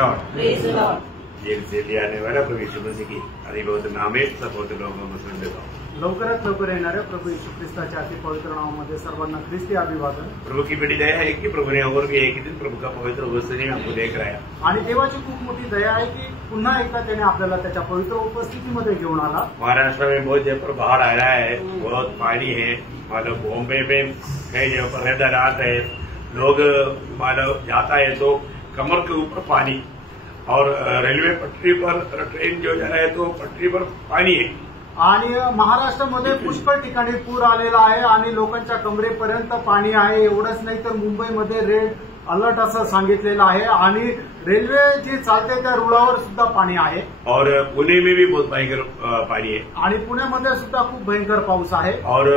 Praise the Lord. Gel से ले आने वाला प्रभु यीशु मसीह की अधिभौत नामे सबोत लोगों को सुन देता हूँ। लवकरात लवकर येणाऱ्या प्रभू येशू ख्रिस्ताच्या अति पवित्र नावामध्ये सर्वांना ख्रिस्ती अभिवादन। प्रभु की बड़ी दया है कि प्रभु ने और भी एक ही दिन प्रभु का पवित्र उपस्थिति में हमको देख रहा है आणि देवाची खूप मोठी दया आहे की पुन्हा एकदा त्याने आपल्याला त्याच्या पवित्र उपस्थितीमध्ये घेऊन आला। महाराष्ट्र में बहुत जगह पर बाढ़ आ रहा है, बहुत पानी है। मतलब बॉम्बे में कई जगह पर रेड अलर्ट है। लोग मतलब जाता है तो कमर के ऊपर पानी, और रेल्वे पटरी पर ट्रेन जो जा रहा है तो पटरी पर पाणी आहे। आणि महाराष्ट्रामध्ये पुष्कळ ठिकाणी पूर आलेला आहे आणि लोकांच्या कमरेपर्यंत पाणी आहे। एवढंच नाही तर मुंबईमध्ये रेड अलर्ट असं सांगितलेलं आहे आणि रेल्वे जी चालते त्या रुळावर सुद्धा पाणी आहे। और पुणे में भी बहुत भयंकर पानी है आणि पुण्यामध्ये सुद्धा खूप भयंकर पाऊस आहे। और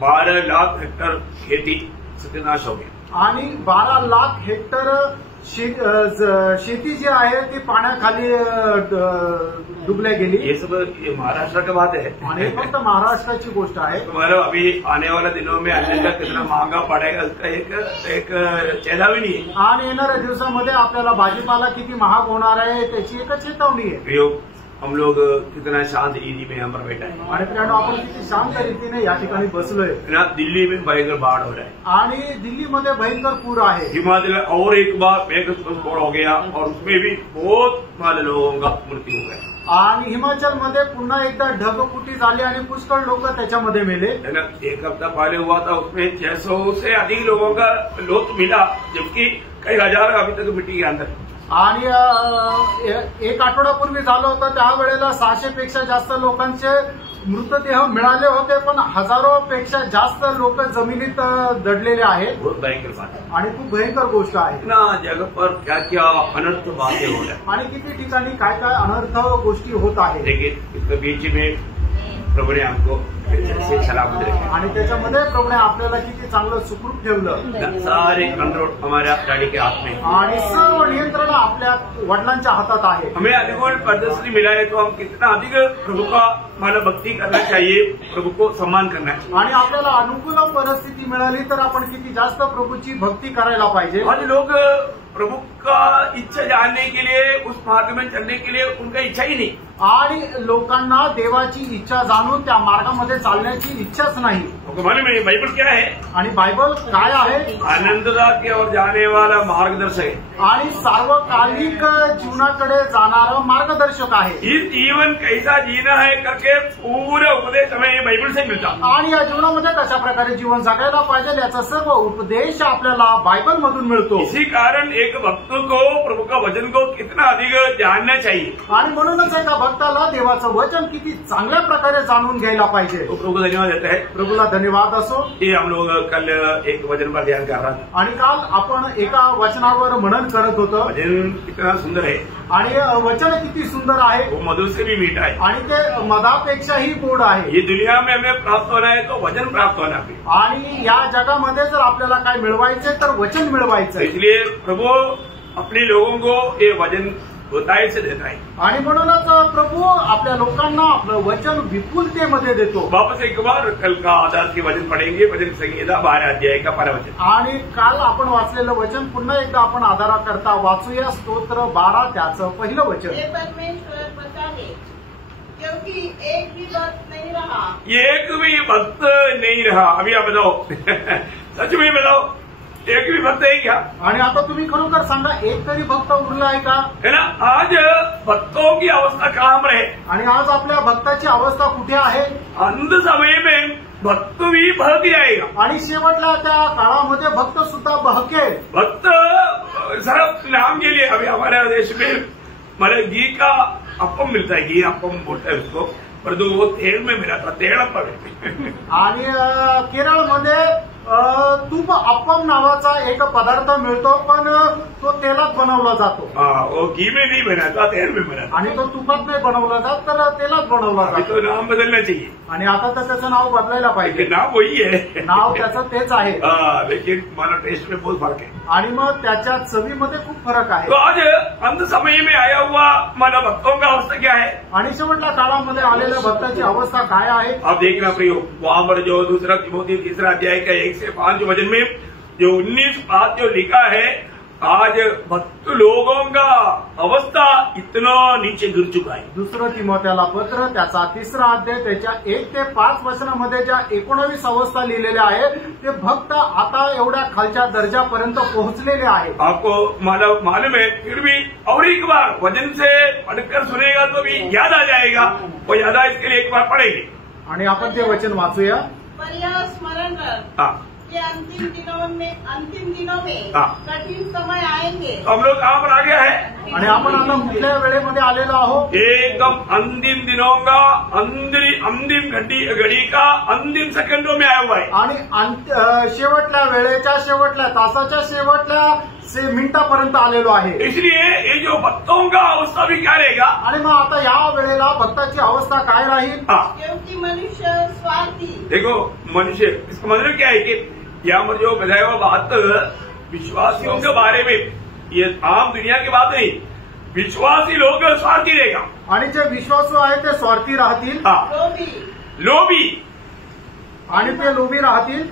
12 लाख हेक्टर खेती सत्यानाश हो गई आणि 12 लाख हेक्टर शेती जी आहे ती पाण्याखाली डुबल्या गेली। ये सब ये महाराष्ट्र का बात है आणि फक्त महाराष्ट्राची गोष्ट आहे। तुम्हाला अभी आने वाला दिनों में अन्न का कितना महंगा पड़ेगा उसका एक चेतावनी नहीं है। आणि येणाऱ्या दिवसामध्ये आपल्याला भाजीपाला किती महाग होणार आहे त्याची एक चेतावणी आहे। हम लोग कितना शांत ईदी में यहाँ पर बैठा है आणि त्यामुळे आपण किती शांत रीतीने या ठिकाणी बसलोय। दिल्ली में भयंकर बाढ़ हो रहा है आणि दिल्लीमध्ये भयंकर पूर आहे। हिमाचल और एक बार मेघस्फोट हो गया और उसमें भी बहुत लोगों का मृत्यु हो गया। आणि हिमाचलमध्ये पुन्हा एकदा ढगफुटी झाली आणि पुष्कळ लोक त्याच्यामध्ये मेले। एक हफ्ता पहले हुआ था, उसमें 600 से अधिक लोगों का लोथ मिला, जबकि कई हजार अभी तक मिट्टी के अंदर। आणि एक आठवड्यापूर्वी झालं होतं त्यावेळेला 600 पेक्षा जास्त लोकांचे मृतदेह मिळाले होते, पण हजारोपेक्षा जास्त लोक जमिनीत दडलेले आहेत। बहुत भयंकर बात है आणि खूप भयंकर गोष्ट आहे ना। जगह पर क्या क्या अनर्थ बातें हो रहा है आणि किती ठिकाणी काय काय अनर्थ गोष्टी होत आहेत। लेकिन इसके बीच में प्रभु ने हमको सलामत रखे आणि त्याच्यामध्ये प्रभूने आपल्याला किती चांगलं सुखरूप ठेवलं। सारे कंट्रोल हमारे डैडी के हाथ में आणि सर्व नियंत्रण आपल्या वडिलांच्या हातात आहे। हमें अनुकूल परिस्थिति मिला है तो हम कितना अधिक प्रभु का मतलब भक्ति करना चाहिए, प्रभु को सम्मान करना है। आणि आपल्याला अनुकूल परिस्थिती मिळाली तर आपण किती जास्त प्रभूची भक्ती करायला पाहिजे। आज लोग प्रभु का इच्छा जानने के लिए, उस मार्ग में चलने के लिए उनका इच्छा ही नहीं। आणि लोकांना देवाची इच्छा जाणून त्या मार्गामध्ये चालण्याची इच्छाच नाही। मालूम है बाइबल क्या है? आणि बायबल काय आहे? आनंददायक की ओर जाने वाला मार्गदर्शक है आणि सार्वकालिक जीवनाकडे जाणारं मार्गदर्शक आहे। इस जीवन कैसा जीना है करके पूरा उपदेश हमें बाइबल से मिलता। आणि या जीवनामध्ये कशा प्रकारे जीवन जगायला पाहिजे याचा सर्व उपदेश आपल्याला बायबल मधून मिळतो। इसी कारण एक भक्त को प्रभु का वचन को कितना अधिक जानना चाहिए। आणि म्हणूनच एका भक्ताला देवाचं वचन किती चांगल्या प्रकारे जाणून घ्यायला पाहिजे। तो प्रभु को धन्यवाद देते हैं। प्रभूला धन्यवाद असो। ये हम लोग कल एक वचन पर ध्यान कर रहा था आणि काल आपण एका वचनावर मनन करत होतो। वचन कितना सुंदर है आणि वचन किती सुंदर आहे, वो मधुर से भी मीठा है आणि ते मधापेक्षाही गोड आहे। ये दुनिया में हमें प्राप्त होना है तो वचन प्राप्त होना है। आणि या जगामध्ये जर आपल्याला काय मिळवायचंय तर वचन मिळवायचं। इसलिए प्रभु अपने लोगों को ये वचन बहुतायत से देता है। आणि म्हणूनच प्रभू आपल्या लोकांना आपलं वचन विपुलतेमध्ये देतो। वापस एक बार कल का आधार के वचन पढ़ेंगे, वचन संहिता 12 अध्याय का 12 वचन। आणि काल आपण वाचलेलं वचन पुन्हा एकदा आपण आधाराकरता वाचूया। स्तोत्र 12 त्याचं पहिलं वचन। परमेश्वर बताने क्योंकि एक भी भक्त नहीं रहा। एक भी भक्त नहीं रहा। अभी आप बताओ सच में बताओ, एक भी भक्त है क्या? आणि आता तुम्ही खरोखर सांगा, एक तरी भक्त उरला आहे का? है ना। आज भक्तों की अवस्था कहाँ पर है? आणि आज आपल्या भक्ताची अवस्था कुठे आहे? अंत समय में भक्त भी बहक जाएगा। आणि शेवटल्या त्या काळामध्ये भक्त सुद्धा बहकेल। भक्त सिर्फ नाम के लिए, अभी हमारे देश में मतलब घी का अप्पम मिलता है, घी अप्पम बोलता है उसको, परंतु वो तेल में मिला था, तेल अप्पम। आणि केरळमध्ये तूप अप्पम नावाचा एक पदार्थ मिळतो, पण तो तेलात बनवला जातो। वो घी में नहीं बना था, तेल में बना था। आणि तो तुपात नाही बनवला जात तर तेलात बनवला अभी जातो। तो नाम बदलना चाहिए। आणि आता तर त्याचं नाव बदलायला पाहिजे। लेकिन नाम वही है, नाव त्याचं तेच आहे। लेकिन मानो टेस्ट में बहुत फर्क है। आणि मग त्याच्या चवीमध्ये खूप फरक आहे। तो आज अंत समय में आया हुआ मानव भक्तों का अवस्था क्या है? आणि शेवटल्या काळामध्ये आलेल्या भक्ताची अवस्था काय आहे? आप देखना प्रियो, वहां पर जो दूसरा तिमोथी 3 अध्याय का 1 से 5 वचन में जो 19 बात जो लिखा है, आज भक्त लोगों का अवस्था इतना नीचे गिर चुका है। दुसरं तिमोथेला पत्र त्याचा 3रा अध्याय त्याच्या 1 ते 5 वचनामध्ये ज्या 19 अवस्था लिहिलेल्या आहेत ते भक्त आता एवढ्या खालच्या दर्जापर्यंत पोहोचलेले आहेत। आपको मालूम है, फिर भी और एक बार वचन से पढ़कर सुनेगा तो भी याद आ जाएगा, वो याद इसके लिए एक बार पढ़ेंगे आणि आपण ते वचन वाचूया। पर यह स्मरण रख हाँ, कि अंतिम दिनों में हाँ। कठिन समय आएंगे। हम लोग कहाँ पर आ गया है? आणि आपण आता कुठल्या वेळेमध्ये आलेलो आहोत? एकदम अंतिम दिनों का अंतिम घड़ी का अंतिम सेकंडों में आया हुआ है। आणि शेवटल्या वेळेच्या शेवटल्या तासाच्या शेवटल्या मिनिटापर्यंत आलेलो आहे। इसलिए ये जो भक्तों का अवस्था भी क्या रहेगा? आणि मग आता या वेळेला भक्ताची अवस्था काय राहील? क्योंकि मनुष्य स्वार्थी। देखो मनुष्य, इसका मतलब क्या है कि यहाँ पर जो बताया हुआ बात विश्वासियों के बारे में, ये आम दुनिया की बात नहीं, विश्वासी लोग स्वार्थी रहेगा। आणि जे विश्वासू आहे ते स्वार्थी राहतील, लोभी आणि ते लोभी राहतील,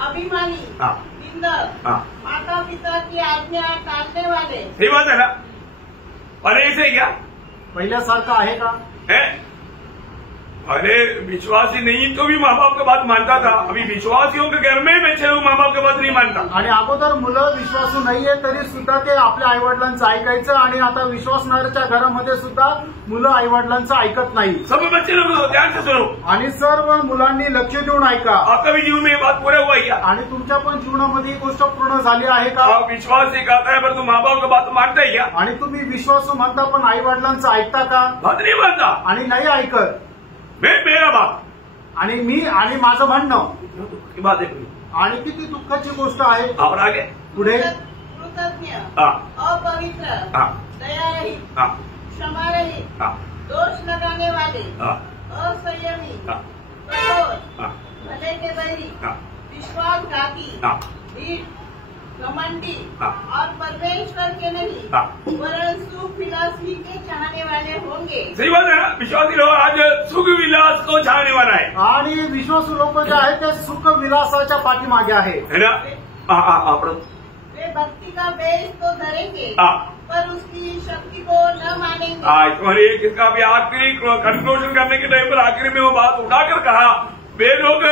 अभिमानी, निंदक, माता पिता की आज्ञा टाळने वाले। सही बात है ना? और ऐसे क्या पहिल्यासारखं आहे का? अरे विश्वासी नहीं तो भी माँ बाप की बात मानता था, अभी विश्वासियों के घर में बच्चे लोग माँ बाप की बात नहीं मानता। आणि अगोदर मुलं विश्वासू नाहीये तरी सुद्धा ते आपल्या आईवडिलांचं ऐकायचं, आणि आता विश्वासणाऱ्याच्या घरामध्ये सुद्धा मुलं आईवडिलांचं ऐकत नाही। सब बच्चे लोग ध्यान से सुनो, आणि सर्व मुलांनी लक्ष देऊन ऐका। आपका भी जीवन में ये बात पूरा हुआ क्या? आणि तुमच्या पण जीवनामध्ये ही गोष्ट पूर्ण झाली आहे का? आप विश्वास ही कहता है पर तुम माँ बाप की बात मानता है क्या? आणि तुम्ही विश्वासू म्हणता पण आईवडिलांचं ऐकता का? बात नहीं मानता आणि नाही ऐकत। मेरा बात आणि मी आणि माझं म्हणणं की बात है। आणि किती दुःखाची गोष्ट आहे। और आगे पुढे कृतज्ञ, अपवित्र, दयारहित, क्षमारहित, दोष लगाने वाले, असंयमी, कठोर, भले के बैरी, विश्वासघाती, ढीठ, घमंडी और परमेश्वर के नहीं वरन सुख विलास ही के चाहने वाले होंगे। सही बात है ना? विश्वासी लोग आज सुख विलास को चाहने वाला है, आणि विश्वासू लोक जे आहेत ते सुख विलासाच्या पाठीमागे आहे, है ना? वे भक्ति का बेस तो धरेंगे पर उसकी शक्ति को न मानेंगे। तुम्हारी इसका भी आखिरी कंक्लूजन करने के टाइम पर आखिरी में वो बात उठाकर कहा, वे लोग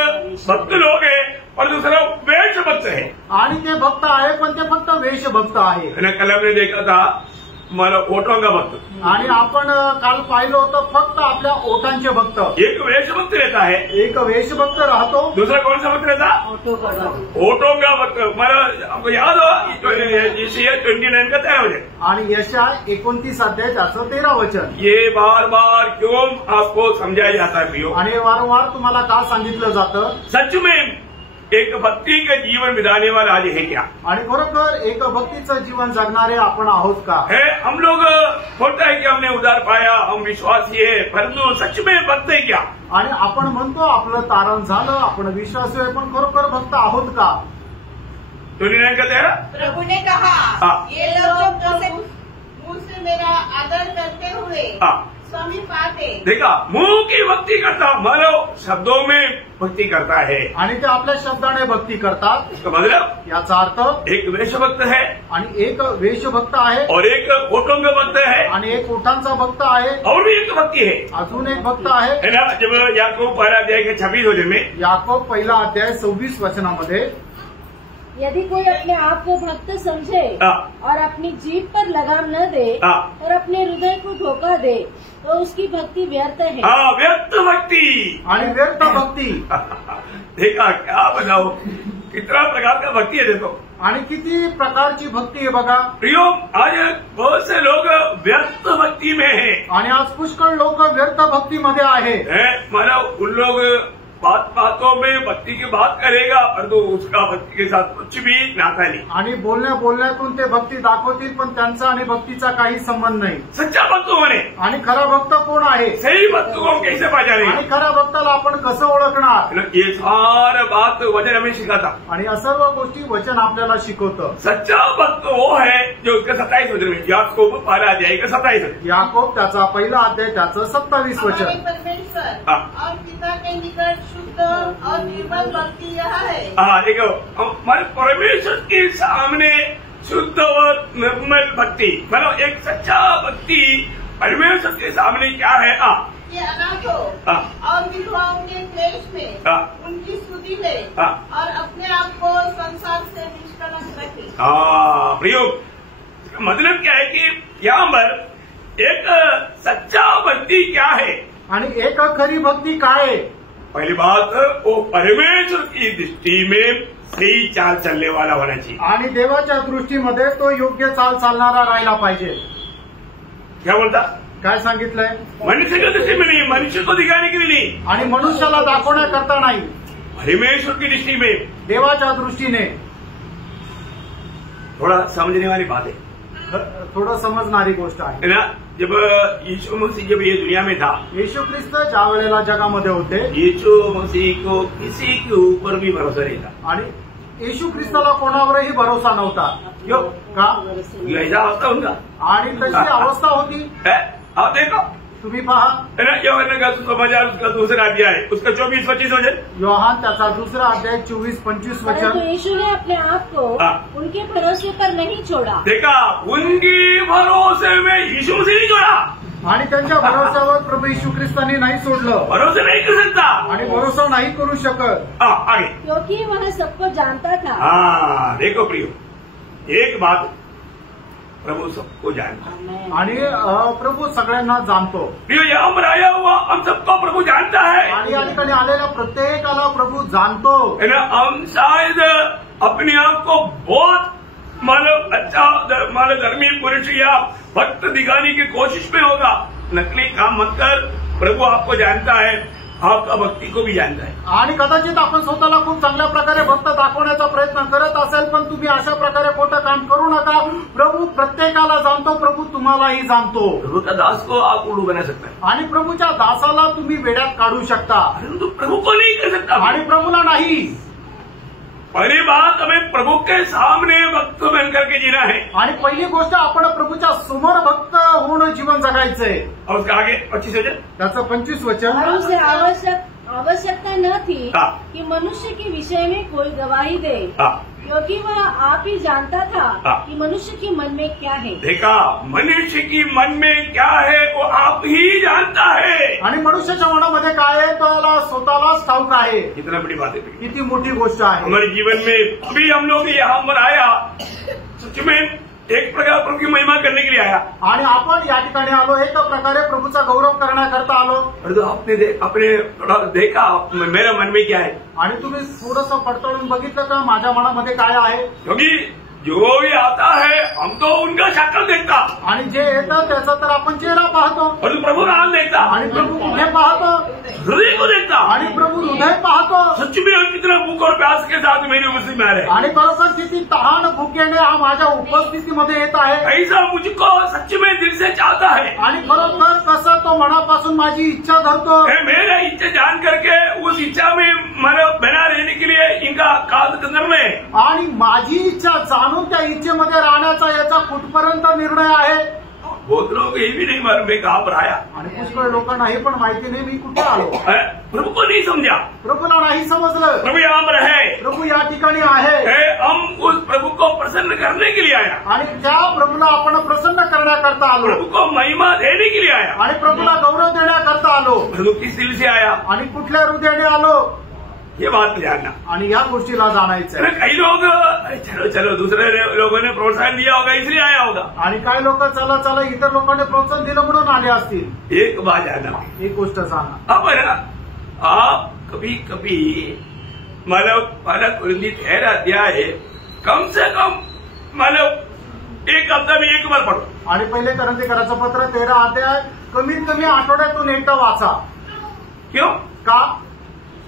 भक्त लोग हैं और दूसरा वेश भक्त है। आणि ते भक्त आहे पण ते फक्त वेश भक्त आहे। कल हमने देखा था मला ओठों का भक्त, आणि आपण काल पाहिलं होतं फक्त आपल्या ओठांचे भक्त। एक वेश भक्त रहता है, एक वेश भक्त राहतो, दूसरा कौन सा भक्त रहता? ओठों का भक्त। मला आपको याद हो यशायाह 29 का 13 वचन, आणि यशायाह 29 अध्याय त्याचं 13 वचन। ये बार बार क्यों आपको समझाया जाता है प्रियो? आणि वारंवार तुम्हाला का सांगितलं जातं? सच में एक भक्ति का जीवन बिताने वाला आज है क्या? आणि खरोखर एक भक्तीचं जीवन जगणारे आपण आहोत का? है हम लोग बोलता है कि हमने उद्धार पाया, हम विश्वासी है, परंतु सच में भक्त है क्या? आणि आपण म्हणतो आपलं तारण झालं, आपण विश्वासू आहे, पण खरोखर भक्त आहोत का? 29 का 13 प्रभु ने कहा, ये लोग जैसे मुंह से मेरा आदर करते हुए समीप आते। देखा, मुंह की भक्ति करता, मानव शब्दों में भक्ति करता है, आणि ते आपल्या शब्दाने भक्ती करतात। इसका मतलब याचा अर्थ एक वेश भक्त है आणि एक वेश भक्त आहे, और एक ओठों का भक्त है, आणि एक ओठांचा भक्त आहे, और भी एक भक्ति है, अजून एक भक्त आहे, है ना? जब याकूब 1 अध्याय के 26 वचन में, याकूब 1 अध्याय 26 वचनामध्ये, यदि कोई अपने आप को भक्त समझे और अपनी जीभ पर लगाम न दे और अपने हृदय को धोखा दे तो उसकी भक्ति व्यर्थ है। व्यर्थ भक्ति आणि व्यर्थ भक्ती। देखा, क्या बताओ कितना प्रकार का भक्ति है। देखो, आणि किती प्रकारची भक्ती आहे बघा प्रियो। आज बहुत से लोग व्यर्थ भक्ति में है, आणि आज पुष्कळ लोक व्यर्थ भक्तीमध्ये आहे। मानो उन लोग बातों में भक्ति की बात करेगा परंतु उसका भक्ति के साथ कुछ भी नाता नहीं, आणि बोलण्यातून ते भक्ती दाखवतील पण त्यांचा आणि भक्तीचा काही संबंध नाही। सच्चा भक्त होणे आणि खरा भक्त कोण आहे? सही भक्त को कैसे पहचाने? आणि खऱ्या भक्ताला आपण कसं ओळखणार? ये सारा बात वचन हमें सिखाता, आणि या सर्व गोष्टी वचन आपल्याला शिकवतं। सच्चा भक्त वो है जो उसके 27 27 वचन में, याकूब पहला अध्याय का 27। याकूब त्याचा पहिला अध्याय त्याचं 27 हमारे वचन। परमेश्वर और पिता के निकट शुद्ध और निर्मल भक्ति यह है। हाँ देखो, हमारे परमेश्वर के सामने शुद्ध और निर्मल भक्ति, मतलब एक सच्चा भक्ति परमेश्वर के सामने क्या है? कि अनाथों और विधवाओं के क्लेश में, उनकी स्तुति में और अपने आप को संसार से निष्कलंक रखे। प्रयोग मतलब क्या है कि यहाँ पर एक सच्चा भक्ति क्या है आणि एक खरी भक्ती काय आहे? पहली बात, वो परमेश्वर की दृष्टि में सही चाल चलने वाला होना चाहिए। आणि देवाच्या दृष्टीमध्ये तो योग्य चाल चालणारा राहिला पाहिजे। क्या बोलता? काय सांगितलंय? मनुष्य की दृष्टि में नहीं, मनुष्य को दिखाने के लिए नहीं, आणि मनुष्याला दाखवण्याकरता नाही, परमेश्वर की दृष्टि में, देवाच्या दृष्टीने। थोड़ा समझने वाली बात है, थोडं समजणारी गोष्ट आहे है ना। जब यीशु मसीह जब ये दुनिया में था, येशू ख्रिस्त ज्या वेळेला जगामध्ये होते, यीशु मसीह को किसी के ऊपर भी भरोसा नहीं था। आणि येशू ख्रिस्ताला कोणावरही भरोसा नव्हता। क्यों? का? ऐसा अवस्था उनका आणि तशी अवस्था होती। है। आप देखो, तुम्ही पहा, है ना, यूहन्ना का सुसमाचार उसका दूसरा अध्याय है, उसका 24-25 वचन। योहान त्याचा दुसरा अध्याय 24-25 परंतु वचन। यीशु ने अपने आप को उनके भरोसे पर नहीं छोड़ा। देखा, उनकी भरोसे में यीशु मसीह नहीं जोड़ा, आणि त्यांच्या भरोश्यावर प्रभू येशू ख्रिस्तांनी नाही सोडलं, भरोसा नहीं कर सकता, आणि भरोसा नाही करू शकत। आगे। क्योंकि वह सबको जानता था। हाँ देखो प्रियो, एक बात, प्रभु सबको जानता है, आणि प्रभू सगळ्यांना जाणतो। प्रियो यहाँ पर आया हुआ हम सबको प्रभु जानता है, आणि या ठिकाणी आलेल्या प्रत्येकाला प्रभू जाणतो। है ना। हम शायद अपने आप को बहुत मानव अच्छा मानव धर्मी पुरुष या भक्त दिखाने की कोशिश में होगा, नकली काम मत कर, प्रभु आपको जानता है, आपका भक्ति को भी जानता है। आणि कदाचित आपण स्वतःला खूप चांगल्या प्रकारे भक्त दाखवण्याचा प्रयत्न करत असेल, पण तुम्ही अशा प्रकारे खोटं काम करू नका। प्रभू प्रत्येकाला जाणतो, प्रभू तुम्हालाही जाणतो। प्रभु का दास को आप उल्लू बना सकता है, आणि प्रभूच्या दासाला तुम्ही वेड्यात काढू शकता, परंतु प्रभु को नहीं कर सकता। आणि प्रभूला नाही। पहली बात, हमें प्रभु के सामने भक्त बन करके जीना है, आणि पहिली गोष्ट, आपण प्रभूच्या समोर भक्त होऊन जीवन जगायचंय। और उसका आगे 25 वचन, त्याचं 25 वचन। और उसे आवश्यकता न थी कि मनुष्य के विषय में कोई गवाही दे, क्योंकि वह आप ही जानता था कि मनुष्य के मन में क्या है। देखा, मनुष्य की मन में क्या है वो आप ही जानता है, आणि मनुष्याच्या मनामध्ये काय आहे त्याला स्वतःलाच ठाऊक आहे। कितना बड़ी बात है। किती मोठी गोष्ट आहे। हमारे जीवन में अभी हम लोग यहाँ पर आया, सच में एक प्रकार प्रभु की महिमा करने के लिए आया, आणि आपण या ठिकाणी आलो एक प्रकारे प्रभूचा गौरव करण्याकरता आलो। तो आपने थोड़ा देखा मेरा मन में क्या है, आणि तुम्ही थोडंसं पडताळून बघितलं का माझ्या मनामध्ये काय आहे? क्योंकि जो भी आता है हम तो उनका शक्ल देखता, आणि जे येतं त्याचा तर आपण चेहरा पाहतो, और प्रभु का हाल देखता, आणि प्रभू कुठे पाहतो? हृदय को देखता, आणि प्रभु हृदय पाहतो। सच में हम कितना भूख और प्यास के साथ मेरी उपस्थिति में आ रहे, आणि खरोखर किती तहान भुकेने हा माझ्या उपस्थितीमध्ये येत आहे। ऐसा मुझको सच में दिल से चाहता है, आणि खरोखर कसं तो मनापासून माझी इच्छा धरतो। मेरा इच्छा जान करके उस इच्छा में मतलब बना रहने के लिए इनका काद निर्णय, आणि माझी इच्छा जाणून त्या इच्छेमध्ये राहण्याचा याचा कुठपर्यंत निर्णय आहे। बहुत लोग ये भी नहीं मालूम मैं कहाँ पर आया, आणि पुष्कळ लोकांना हे पण माहिती नाही मी कुठे आलो। प्रभु को नहीं समझा, प्रभूला नाही समजलं, प्रभु यहाँ पर है, प्रभू या ठिकाणी आहे। हम उस प्रभु को प्रसन्न करने के लिए आया, आणि त्या प्रभूला आपण प्रसन्न करण्याकरता आलो, प्रभु को महिमा देने के लिए आया, आणि प्रभूला गौरव देण्याकरता आलो। प्रभु किस दिल से आया, आणि कुठल्या हृदयाने आलो ये बात जानना। आणि या गोष्टीला जाणायचं। कई लोग चलो चलो दूसरे लोगों ने प्रोत्साहन दिया होगा इसलिए आया होगा, आणि काही लोक चला चला इतर लोकांनी प्रोत्साहन दिलं म्हणून आले असतील। एक बात जानना, एक गोष्ट जाणा, अब आप कभी कभी मतलब कुरिन्दी 13 अध्याय कम से कम मतलब एक हफ्ता में एक बार पढ़ो, आणि पहिले करंथीकराचं पत्र 13 अध्याय कमीत कमी आठवड्यातून एकदा वाचा। क्यों? का?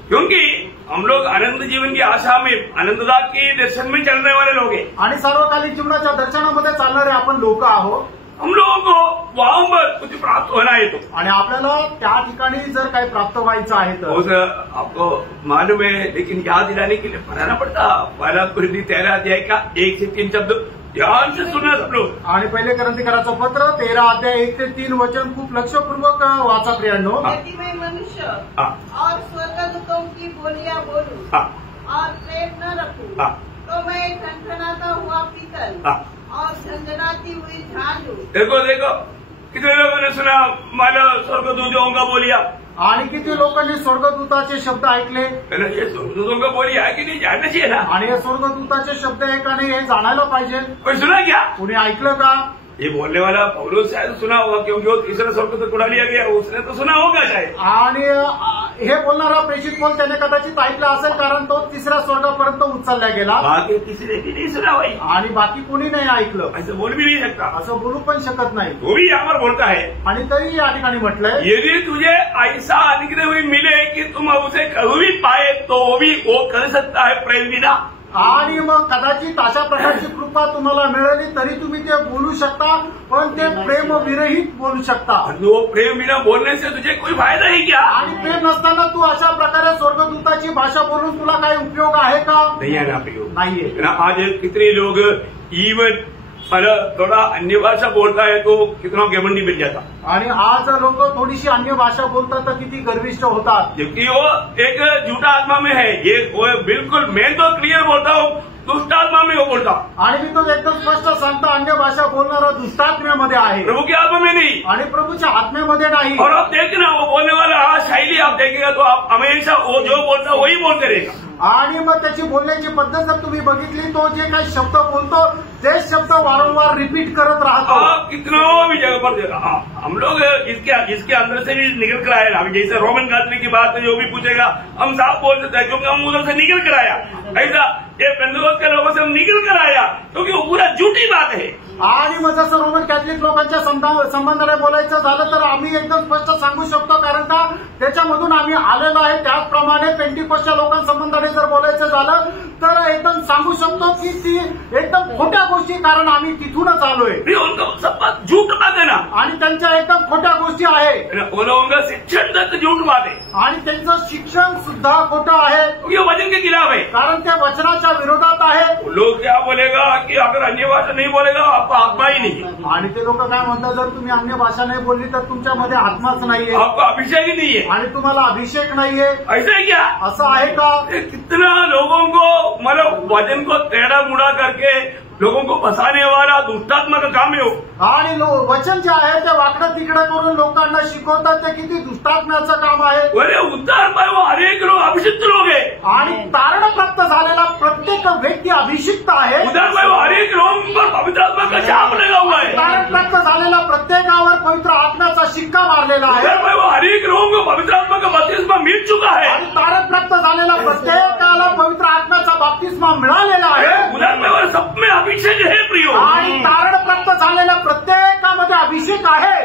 क्योंकि हम लोग आनंद जीवन की आशा में आनंददा के दर्शन में चलने वाले लोग हैं, आणि सार्वकालिक जीवनाच्या दर्शनामध्ये चालणारे आपण लोक आहोत। हम लोगों को वहां पर कुछ प्राप्त होना है तो, आणि आपल्याला त्या ठिकाणी जर काही प्राप्त व्हायचं आहे तर आपको मालूम है, लेकिन याद दिलाने के लिए पढ़ाना पड़ता। पहला कुरिन्दी 13 अध्याय का 1 से 3 शब्द ध्यान से सुना सब लोग। आणि पहिले ग्रंथिकाराचं पत्र 13 अध्याय 1 ते 3 वचन खूप लक्षपूर्वक वाचा प्रियांनो। यदि मैं मनुष्य और स्वर्गदूतों की बोलियां बोलूं और प्रेम न रखूं तो मैं झनझनाता हुआ पीतल और झंझनाती हुई झांझ हूं। देखो देखो कितने लोगों ने सुना मला स्वर्गदूतों का बोलिया, आणि किती लोकांनी स्वर्गदूताचे शब्द ऐकले। ये स्वर्गदूतों का बोली है कि नहीं, जानना चाहिए ना। आणि हे स्वर्गदूताचे शब्द आहे का नाही हे जाणायला पाहिजे। कोई सुना क्या? कुणी ऐकलं का? ये बोलने वाला पौलुस शायद सुना होगा, क्योंकि वो तीसरा स्वर्गदूत उड़ा लिया गया, उसने तो सुना होगा शायद। आणि हे बोलणारा प्रेषित पौल त्याने कदाचित ऐकलं असेल, कारण तो तिसऱ्या स्वर्गापर्यंत उचलला गेला। बाकी किसी ने भी नहीं सुना भाई, आणि बाकी कोणी नाही ऐकलं। ऐसे बोल भी नहीं सकता, असं बोलू पण शकत नाही। वो भी यहाँ पर बोलता है, आणि तरी या ठिकाणी म्हटलंय, यदि तुझे ऐसा अनुग्रह हुई मिले कि तुम उसे कभी भी पाए तो भी वो कर सकता है प्रेम बिना। आणि मग कदाचित अशा प्रकारची कृपा तुम्हाला मिळाली तरी तुम्ही ते बोलू शकता, पण ते प्रेम विरहित बोलू शकता। वो प्रेम बिना बोलने से तुझे कोई फायदा है क्या? आणि प्रेम नसताना तू अशा प्रकारे स्वर्गदूताची भाषा बोलून तुला काही उपयोग आहे का? नहीं है ना उपयोग, नाहीये। आज कितने लोग इवन थोड़ा अन्य भाषा बोलता है तो कितना घमंडी बन जाता, आणि आज लोक थोडीशी अन्य भाषा बोलतात तर किती गर्विष्ठ होतात, जबकि वो एक झूठा आत्मा में है। ये वो बिल्कुल, मैं तो क्लियर बोलता हूँ, दुष्ट आत्मा में वो बोलता। आणि मी तो एकदम स्पष्ट सांगतो, अन्य भाषा बोलणारा दुष्टात्म्यामध्ये आहे, प्रभु की आत्मा में नहीं। आणि प्रभूच्या आत्म्यामध्ये नाही। और आप देखना वो बोलने वाला शैली आप देखेगा तो आप हमेशा वो जो बोलता वही बोलते रहेगा। आणि मग त्याची बोलण्याची पद्धत जर तुम्ही बघितली, तो जे काही शब्द बोलतो तेच शब्द वारंवार रिपीट करत राहतो। आप कितना भी जगह पर हम लोग इसके अंदर से भी निकल कर आए। हम जैसे रोमन कैथोलिक की बात है, जो भी पूछेगा हम साफ बोल सकते हैं, क्योंकि हम उधर से निकल कर आया। ऐसा ये पेंटेकोस्ट के लोगों से हम निकल कर आया, क्योंकि वो पूरा झूठी बात है। आणि मग जसं रोमन कॅथलिक लोकांच्या संबंधाने बोलायचं झालं तर आम्ही एकदम स्पष्ट सांगू शकतो, कारण का त्याच्यामधून आम्ही आलेलो आहे। त्याचप्रमाणे पेंटिकोस्टच्या लोकांसंबंधाने जर बोलायचं झालं तर एकदम सांगू शकतो की ती एकदम खोट्या गोष्टी, कारण आम्ही तिथूनच आलोय। झूठ बात है ना, आणि त्यांच्या एकदम खोट्या गोष्टी आहे। वो लोगों का शिक्षण तक झूठ बात है, आणि त्यांचं शिक्षण सुद्धा खोटं आहे, ये वचन के खिलाफ है, कारण त्या वचनाच्या विरोधात आहे। लोग क्या बोलेगा कि अगर अन्य भाषा नहीं बोलेगा आपका आत्मा ही नहीं है। आणि ते लोक काय म्हणतात, जर तुम्ही अन्य भाषा नाही बोलली तर तुमच्यामध्ये आत्माच नाहीये, आपका अभिषेक ही नहीं है, आणि तुम्हाला अभिषेक नाहीये। ऐसा है क्या? असं आहे का? कितना लोगों को मतलब वचन को टेढ़ा मुड़ा करके लोगों को फंसाने वाला दुष्टात्मा का काम है वो। आणि वचन जे आहे ते वाकडं तिकडं करून लोकांना शिकवतात, ते किती दुष्टात्म्याचं काम आहे। अरे उद्धार पाय वो अनेक लोग अभिषिक्त लोग है, आणि तारण प्राप्त झालेला प्रत्येक व्यक्ती अभिषिक्त आहे। उद्धार पाय वो अनेक लोगों पर पवित्र आत्मा का शाप लगा हुआ है, तारण प्राप्त झालेला प्रत्येकावर पवित्र आत्म्याचा शिक्का मारलेला आहे। उद्धार पाय वो अनेक लोगों को पवित्र आत्मा का बपतिस्मा मिल चुका है, आणि तारण प्राप्त झालेला प्रत्येकाला पवित्र आत्म्याचा बाप्तिस्मा मिळालेला आहे। उद्धार पाय वो सब में अभिषेक है प्रियो, आणि तारण प्राप्त झालेल्या प्रत्येकामध्ये अभिषेक आहे।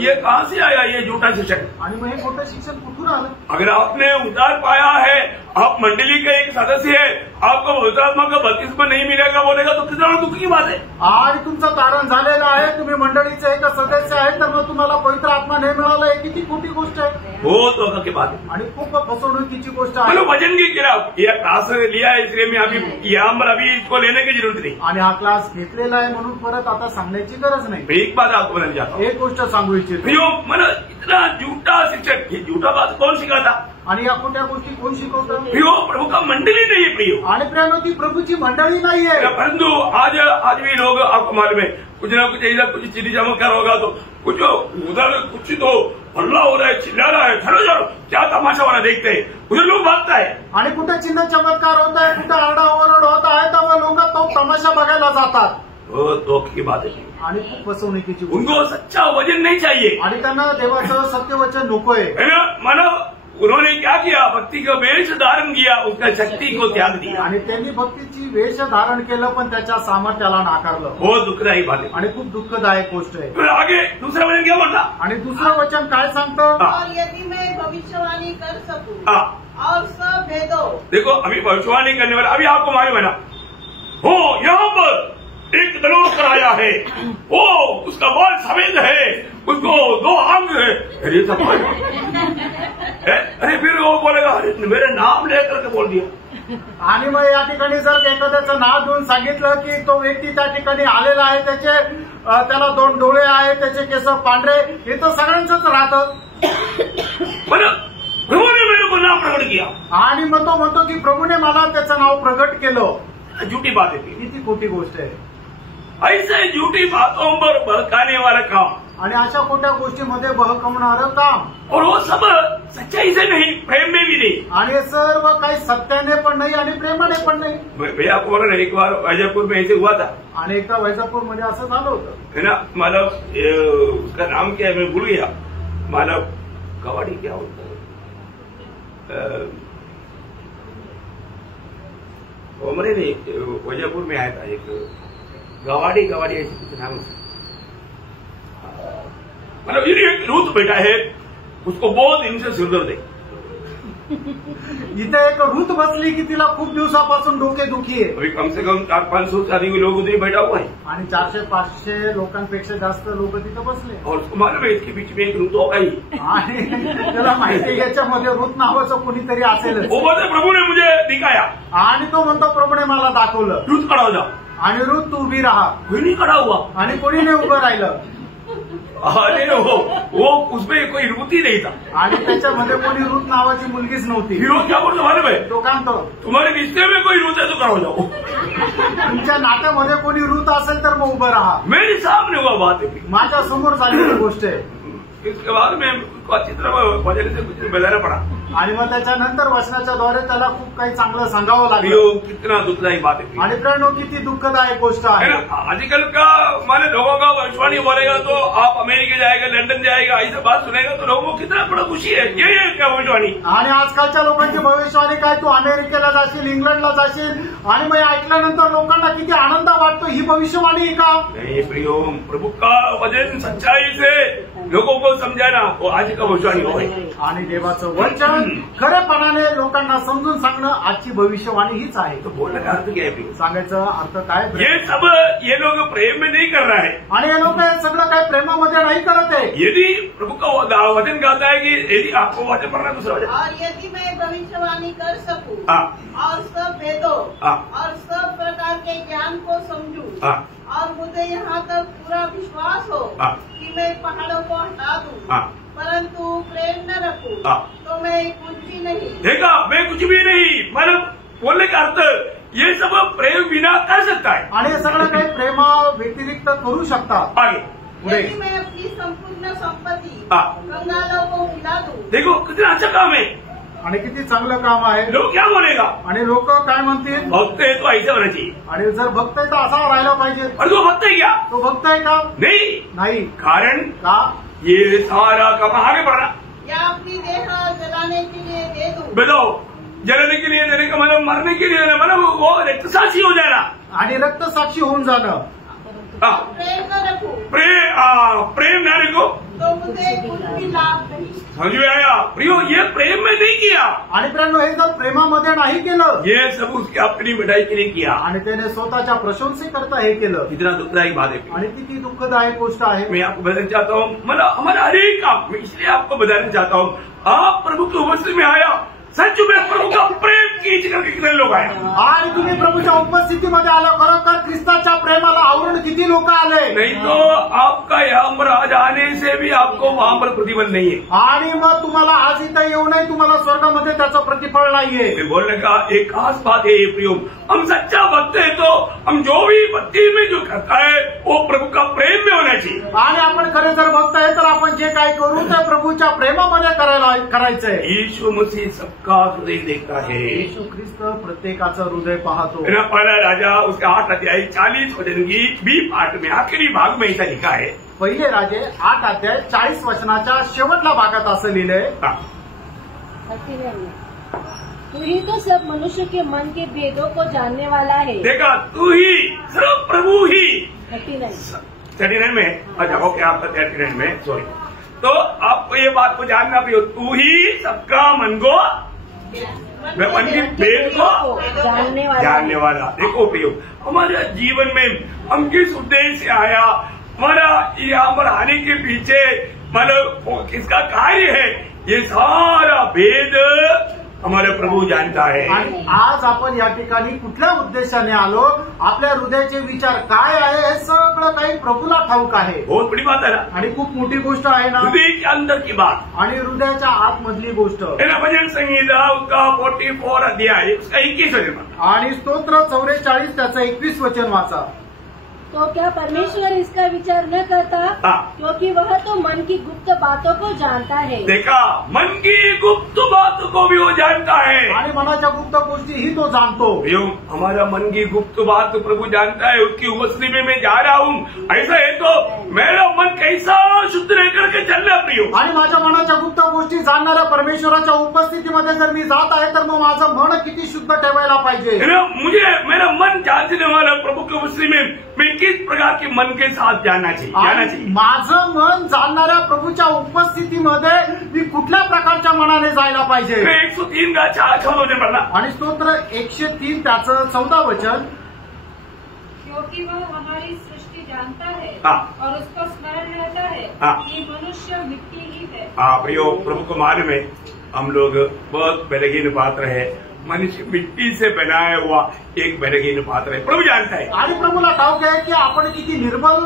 ये कहाँ से आया ये झूठा शिक्षण? आणि मग हे खोटं शिक्षण कुठून आलं? अगर आपने उद्धार पाया है, आप मंडली का एक सदस्य है, आपको पवित्र आत्मा का बपतिस्मा नहीं मिलेगा बोलेगा तो कितना दुख की बात है। आणि तुमचं तारण झालेलं आहे, तुम्ही मंडळीचे एक सदस्य आहे, तर मग तुम्हाला पवित्र आत्मा नाही मिळाला, हे किती खोटी गोष्ट आहे। बहुत धोखा की बात है आणि खूप फसवणुकीची गोष्ट आहे। मतलब वचन के खिलाफ ये क्लास लिया है, इसलिए मैं अभी यहाँ पर अभी इसको लेने की जरूरत नहीं। आणि हा क्लास घेतलेला आहे म्हणून परत आता सांगण्याची गरज नाही। एक बात आपको बताना चाहता हूँ, एक गोष्ट सांगू इच्छितो, मतलब इतना झूठा शिक्षण, ये झूठा बात कौन सिखाता? आणि या खोट्या गोष्टी कोण शिकवतं? प्रियो प्रभु का मंडली नहीं है प्रियो, आणि प्रियानो ती प्रभूची मंडळी नाहीये। परंतु आज भी लोग आपको मालूम है कुछ ना कुछ ऐसा कुछ चिड़ी चमत्कार होगा तो कुछ उधर कुछ तो हल्ला हो रहा है, चिल्ला रहा है, चलो चलो क्या तमाशा वाला देखते हैं, उधर लोग भागता है। आणि कुठे चिन्ह चमत्कार होत आहे, कुठे आरडाओरड होत आहे, तर लोक तो तमाशा बघायला जातात। बहुत धोखे की बात है, आणि खूप फसवणुकीची गोष्ट। उनको सच्चा वचन नहीं चाहिए, आणि त्यांना देवाचं सत्यवचन नकोय। मानो उन्होंने क्या किया, भक्ति का वेश धारण किया, उसका शक्ति को त्याग दिया, आणि त्यांनी भक्तीची वेश धारण केलं पण त्याच्या सामर्थ्याला नाकारलं। बहुत दुखदायी बात है, आणि खूप दुःखदायक गोष्ट आहे। फिर आगे दूसरा वचन क्या बोलता? आणि दुसरं वचन काय सांगतं? और यदि मैं भविष्यवाणी कर सकूं और सब भेदों, देखो अभी भविष्यवाणी करने वाला, अभी आपको मालूम है ना, हो यहाँ पर एक धनुष कराया है, वो उसका बाल सफेद है, उसको 2 अंग है। अरे सब अरे फिर वो बोलेगा, अरे मेरे नाम लेकर के बोल दिया, आणि मग या ठिकाणी जर एखाद्याचं नाव घेऊन सांगितलं की तो व्यक्ती त्या ठिकाणी आलेला आहे, त्याला 2 डोळे आहेत, त्याचे केस पांढरे, हे तर सगळ्यांचंच राहतं. प्रभूने मेरे को नाम प्रकट किया आणि मग तो म्हणतो की प्रभूने मला त्याचं नाव प्रकट केलं. झूठी बात है, किती खोटी गोष्ट आहे. ऐसे झूठी बातों पर बहकाने वाला काम आणि अशा खोट्या गोष्टीमध्ये बहकवणारं काम, और वो सब सच्चाई से नहीं, प्रेम में भी नहीं. आणि सर्व काही सत्याने पण नाही आणि प्रेमाने पण नाही. भैया को एक बार वैजापुर में ऐसे हुआ था. आणि एकदा वैजापूर मध्ये असं झालं होतं है ना. मतलब उसका नाम क्या है मैं भूल गया. मतलब कवाड़ी क्या होता है, उमरे ने वैजापुर में आया था एक गवाड़ी ऐसे कुछ नाम. मतलब ये एक रूत बेटा है, उसको बहुत दिन से सिरदर्द है. इथे एक रूत बसली की तिला खूप दिवसापासून डोकेदुखी आहे. अभी कम से कम 400-500 से अधिक लोग उधर बैठा हुआ है. आणि 400-500 लोकांपेक्षा जास्त लोक तिथे बसले. और उसको मालूम है इसके बीच में एक रूत होगा ही. आणि त्याला माहिती याच्यामध्ये रूत नावाचं कुणीतरी असेल. वो बोलते प्रभु ने मुझे दिखाया. आणि तो म्हणतो प्रभूने मला दाखवलं. रूत खड़ा हो जा. आणि रूत तू उभी राहा. कोई नहीं खड़ा हुआ आणि कोणी नाही उभं राहिलं. अरे वो उसमें कोई रूत ही नहीं था. आणि त्याच्यामध्ये कोणी रूत नावाची मुलगीच नव्हती. फिर वो क्या बोलते मालूम है, तो काय म्हणतो, तुम्हारे रिश्ते में कोई रूत है तो खड़ा हो जाओ. तुमच्या नात्यामध्ये कोणी रूत असेल तर मग उभं राहा. मेरे सामने हुआ बात है. माझ्या समोर झालेली गोष्ट आहे. इसके बाद में उसको अच्छी तरह वजन से कुछ बजाना पड़ा. आणि मग त्याच्यानंतर वचनाच्या द्वारे त्याला खूप काही चांगलं सांगावं लागलं. कितना दुखदायी बात है. आणि प्रणव किती दुःखदायक गोष्ट आहे. आजकल का माने लोगों का भविष्यवाणी बोलेगा तो आप अमेरिका जाएगा, लंदन जाएगा, ऐसा बात सुनेगा तो लोगों को कितना बड़ा खुशी है. ये क्या भविष्यवाणी. आणि आजकालच्या लोकांची भविष्यवाणी काय, तू अमेरिकेला जाशील, इंग्लंडला जाशील, आणि मग ऐकल्यानंतर लोकांना किती आनंद वाटतो. ही भविष्यवाणी आहे का. नहीं प्रियो, प्रभु का वचन सच्चाई से लोगों को समझाना वो आज का भविष्यवाणी हो. आणि देवाचं वचन खरेपणाने लोकांना समजून सांगणं आजची भविष्यवाणी हीच आहे. तो बोलने का अर्थ क्या है. सांगायचं अर्थ काय, ये लोग प्रेम में नहीं कर रहा है. आणि हे लोक सगळं काही प्रेमामध्ये नाही करत आहे. यदि प्रभु का वचन कहता है कि यदि आपको वचन पढ़ना दूसरा वचन, और यदि मैं भविष्यवाणी कर सकूं और सब भेदों और सब प्रकार के ज्ञान को समझूं और मुझे यहाँ तक पूरा विश्वास हो कि मैं पहाड़ों को हटा दूं, परंतु प्रेम न रखूं तो मैं कुछ भी नहीं. देखा, मैं कुछ भी नहीं. मतलब बोलने का अर्थ ये सब प्रेम बिना कर सकता है. आणि हे सगळं काही प्रेमा व्यतिरिक्त करू शकतात. आगे यदि मैं अपनी संपूर्ण संपत्ती कंगालों को खिला दूं. देखो कितना अच्छा काम है. आणि किती चांगलं काम आहे. लोग क्या बोलेगा. आणि लोक काय म्हणतील, भक्त है तो ऐसे होना चाहिए. आणि जर भक्त आहे तर असा राहायला पाहिजे. और तो भक्त है क्या. तो भक्त आहे का. नहीं. कारण का ये सारा काम आगे बढ़ रहा. या अपनी देह जलाने के लिए दे दूं. बेलो जलाने के लिए देने का मतलब मरने के लिए मतलब वो रक्तसाक्षी हो जाएगा. आणि रक्तसाक्षी होऊन जाणं. प्रेम न रखो. प्रेम न रखो तो मुझे कुछ भी लाभ नहीं. समझ में आया प्रियो. ये प्रेम में नहीं किया. आणि प्रेम हे जर प्रेमामध्ये नाही केलं, ये सब उसकी अपनी मिठाई के लिए किया. आणि त्याने स्वतःच्या प्रशंसेकरता हे केलं. कितना दुखदायक बात है. आणि किती दुःखदायक गोष्ट आहे. मैं आपको बताना चाहता हूँ, मतलब हमारा हर एक काम, मैं इसलिए आपको बताना चाहता हूँ, आप प्रभु की उपस्थिति में आया, सच में प्रभु का प्रेम खींच करके कितने लोग आए. आणि तुम्ही प्रभूच्या उपस्थितीमध्ये आला, खरोखर ख्रिस्ताच्या प्रेमाला आवरून किती लोक आले. नहीं तो आपका यहाँ पर आज आने से भी आपको वहाँ पर प्रतिफल नहीं है. आणि मग तुम्हाला आज इथं येऊ नये, तुम्हाला स्वर्गामध्ये त्याचं प्रतिफळ नाहीये. मैं बोलने का एक खास बात है प्रियो, हम सच्चा भक्त है तो हम जो भी भक्ति में जो करता है वो प्रभु का प्रेम में होना चाहिए. आणि आपण खरे जर भक्त आहे तर आपण जे काय करू ते प्रभूच्या प्रेमामध्ये करायचंय. यीशु मसीह सबका हृदय देखता है. येशू ख्रिस्त प्रत्येकाचं हृदय पाहतो. पहला राजा उसके 8 अध्याय 40 वचन की बी पाठ में आखिरी भाग में ऐसा लिखा है. पहिले राजे 8 अध्याय 40 वचनाच्या शेवटल्या भागात असं लिहिलंय, तू ही तो सब मनुष्य के मन के भेदों को जानने वाला है. देखा, तू ही सिर्फ प्रभु ही. 39 में अच्छा ओके, आपका 39 में सॉरी. तो आपको ये बात को जानना भी हो, तू ही सबका मन को मन की भेद को जानने वाला. देखो प्रियो, हमारे जीवन में हम किस उद्देश्य से आया, हमारा यहाँ पर आने के पीछे मतलब किसका कार्य है, ये सारा भेद हमारा प्रभु जानता है। आणि आज आपण या ठिकाणी कुठल्या उद्देशाने आलो, आपल्या हृदयाचे विचार काय आहे हे सगळं काही प्रभूला ठाऊक आहे। बहुत बड़ी बात है ना, आणि खूप मोठी गोष्ट आहे ना, हृदय के अंदर की बात, आणि हृदयाच्या आतमधली गोष्ट। भजन संहिता उसका 44 अध्याय उसका 21 वचन, आणि स्तोत्र 44 त्याचं 21 वचन वाचा। तो क्या परमेश्वर इसका विचार न करता? क्योंकि वह तो मन की गुप्त बातों को जानता है। देखा, मन की गुप्त बातों को भी वो जानता है, आणि मनाच्या गुप्त गोष्टी ही तो जाणतो। हमारा मन की गुप्त बात तो प्रभु जानता है। उसकी उपस्थिति में मैं जा रहा हूँ, ऐसा है तो मेरा मन कैसा शुद्ध रह करके चलना प्रियो। आणि माझ्या मनाच्या गुप्त गोष्टी जाणणाऱ्या परमेश्वराच्या उपस्थितीमध्ये जर मी जात आहे तर मग माझं मन किती शुद्ध ठेवायला पाहिजे। मुझे मेरा मन जांचने वाला प्रभु की उपस्थिति में मैं किस प्रकार के मन के साथ जाना चाहिए। माझं मन जाणणाऱ्या प्रभूच्या उपस्थितीमध्ये मी कुठल्या प्रकारच्या मनाने जायला पाहिजे। 103 का 14 वचन पढ़ना, आणि स्तोत्र 103 त्याचं 14 वचन, क्योंकि वह हमारी सृष्टि जानता है हाँ। और उसको स्मरण रहता है हाँ। कि मनुष्य मिट्टी ही है। प्रियो, प्रभु को मालूम है हम लोग बहुत बलहीन पात्र है, मनुष्य मिट्टी से बनाया हुआ एक बलहीन पात्र है, प्रभु जानता है। आणि प्रभूला ठाऊक आहे की आपण किती निर्बल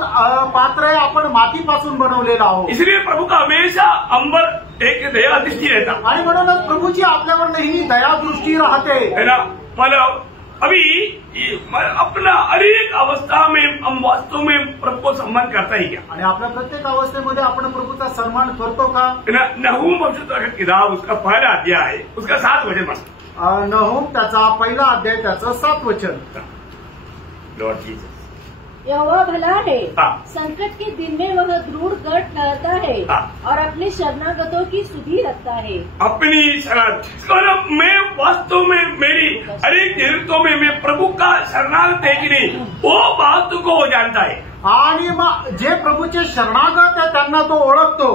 पात्र आहे, आपण मातीपासून बनवलेला आहोत। इसलिए प्रभु का हमेशा अंबर एक दया दृष्टि रहता, आणि म्हणूनच प्रभूची आपल्यावर नेहमी दया दृष्टी राहते, है ना। मतलब अभी अपना हर एक अवस्था में हम वास्तव में प्रभु को सम्मान करता ही क्या? आणि आपल्या प्रत्येक अवस्थेमध्ये आपण प्रभूचा सन्मान करतो का? नहूम भविष्यवाणी का किताब उसका पहला अध्याय उसका 7 वचन पढ़ना, नहूम त्याचा पहिला अध्याय त्याचं 7 वचन। लॉर्ड जीसस, यहोवा भला है, हाँ। संकट के दिन में वह दृढ़ गढ़ ठहरता है हाँ। और अपने शरणागतों की सुधि रखता है। अपनी शरण, मैं वास्तव में मेरी हर एक जरूरतों में मैं प्रभु का शरणागत है कि नहीं, वो बात को वो जानता है। आणि मग जे प्रभूचे शरणागत आहे त्यांना तो ओळखतो।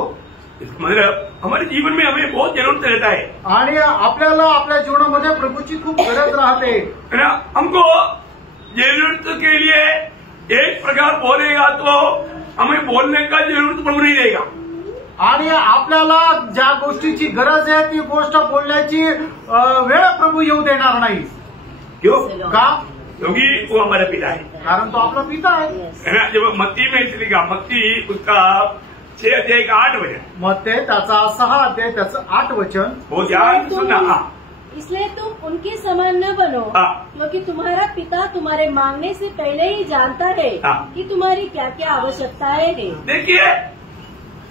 मतलब हमारे जीवन में हमें बहुत जरूरत रहता है, आणि आपल्याला आपल्या जीवनामध्ये प्रभूची खूप गरज राहते, है ना। हमको जरूरत के लिए एक प्रकार बोलेगा तो हमें बोलने का जरूरत प्रभु नहीं देगा, आणि आपल्याला ज्या गोष्टीची गरज आहे ती गोष्ट बोलण्याची वेळ प्रभु येऊ देणार नाही। क्यों? का? क्योंकि वो हमारा पिता है, कारण तो आपला पिता आहे, है ना। जब मत्ती में लिखा, मत्ती उसका 6 अध्याय का 8 वचन, मग ते त्याचा 6 अध्याय त्याचं 8 वचन, वो ध्यान सुनना। हाँ, इसलिए तुम उनके समान न बनो, हाँ। क्योंकि तुम्हारा पिता तुम्हारे मांगने से पहले ही जानता है हाँ। कि तुम्हारी क्या क्या आवश्यकताएं हैं। देखिए,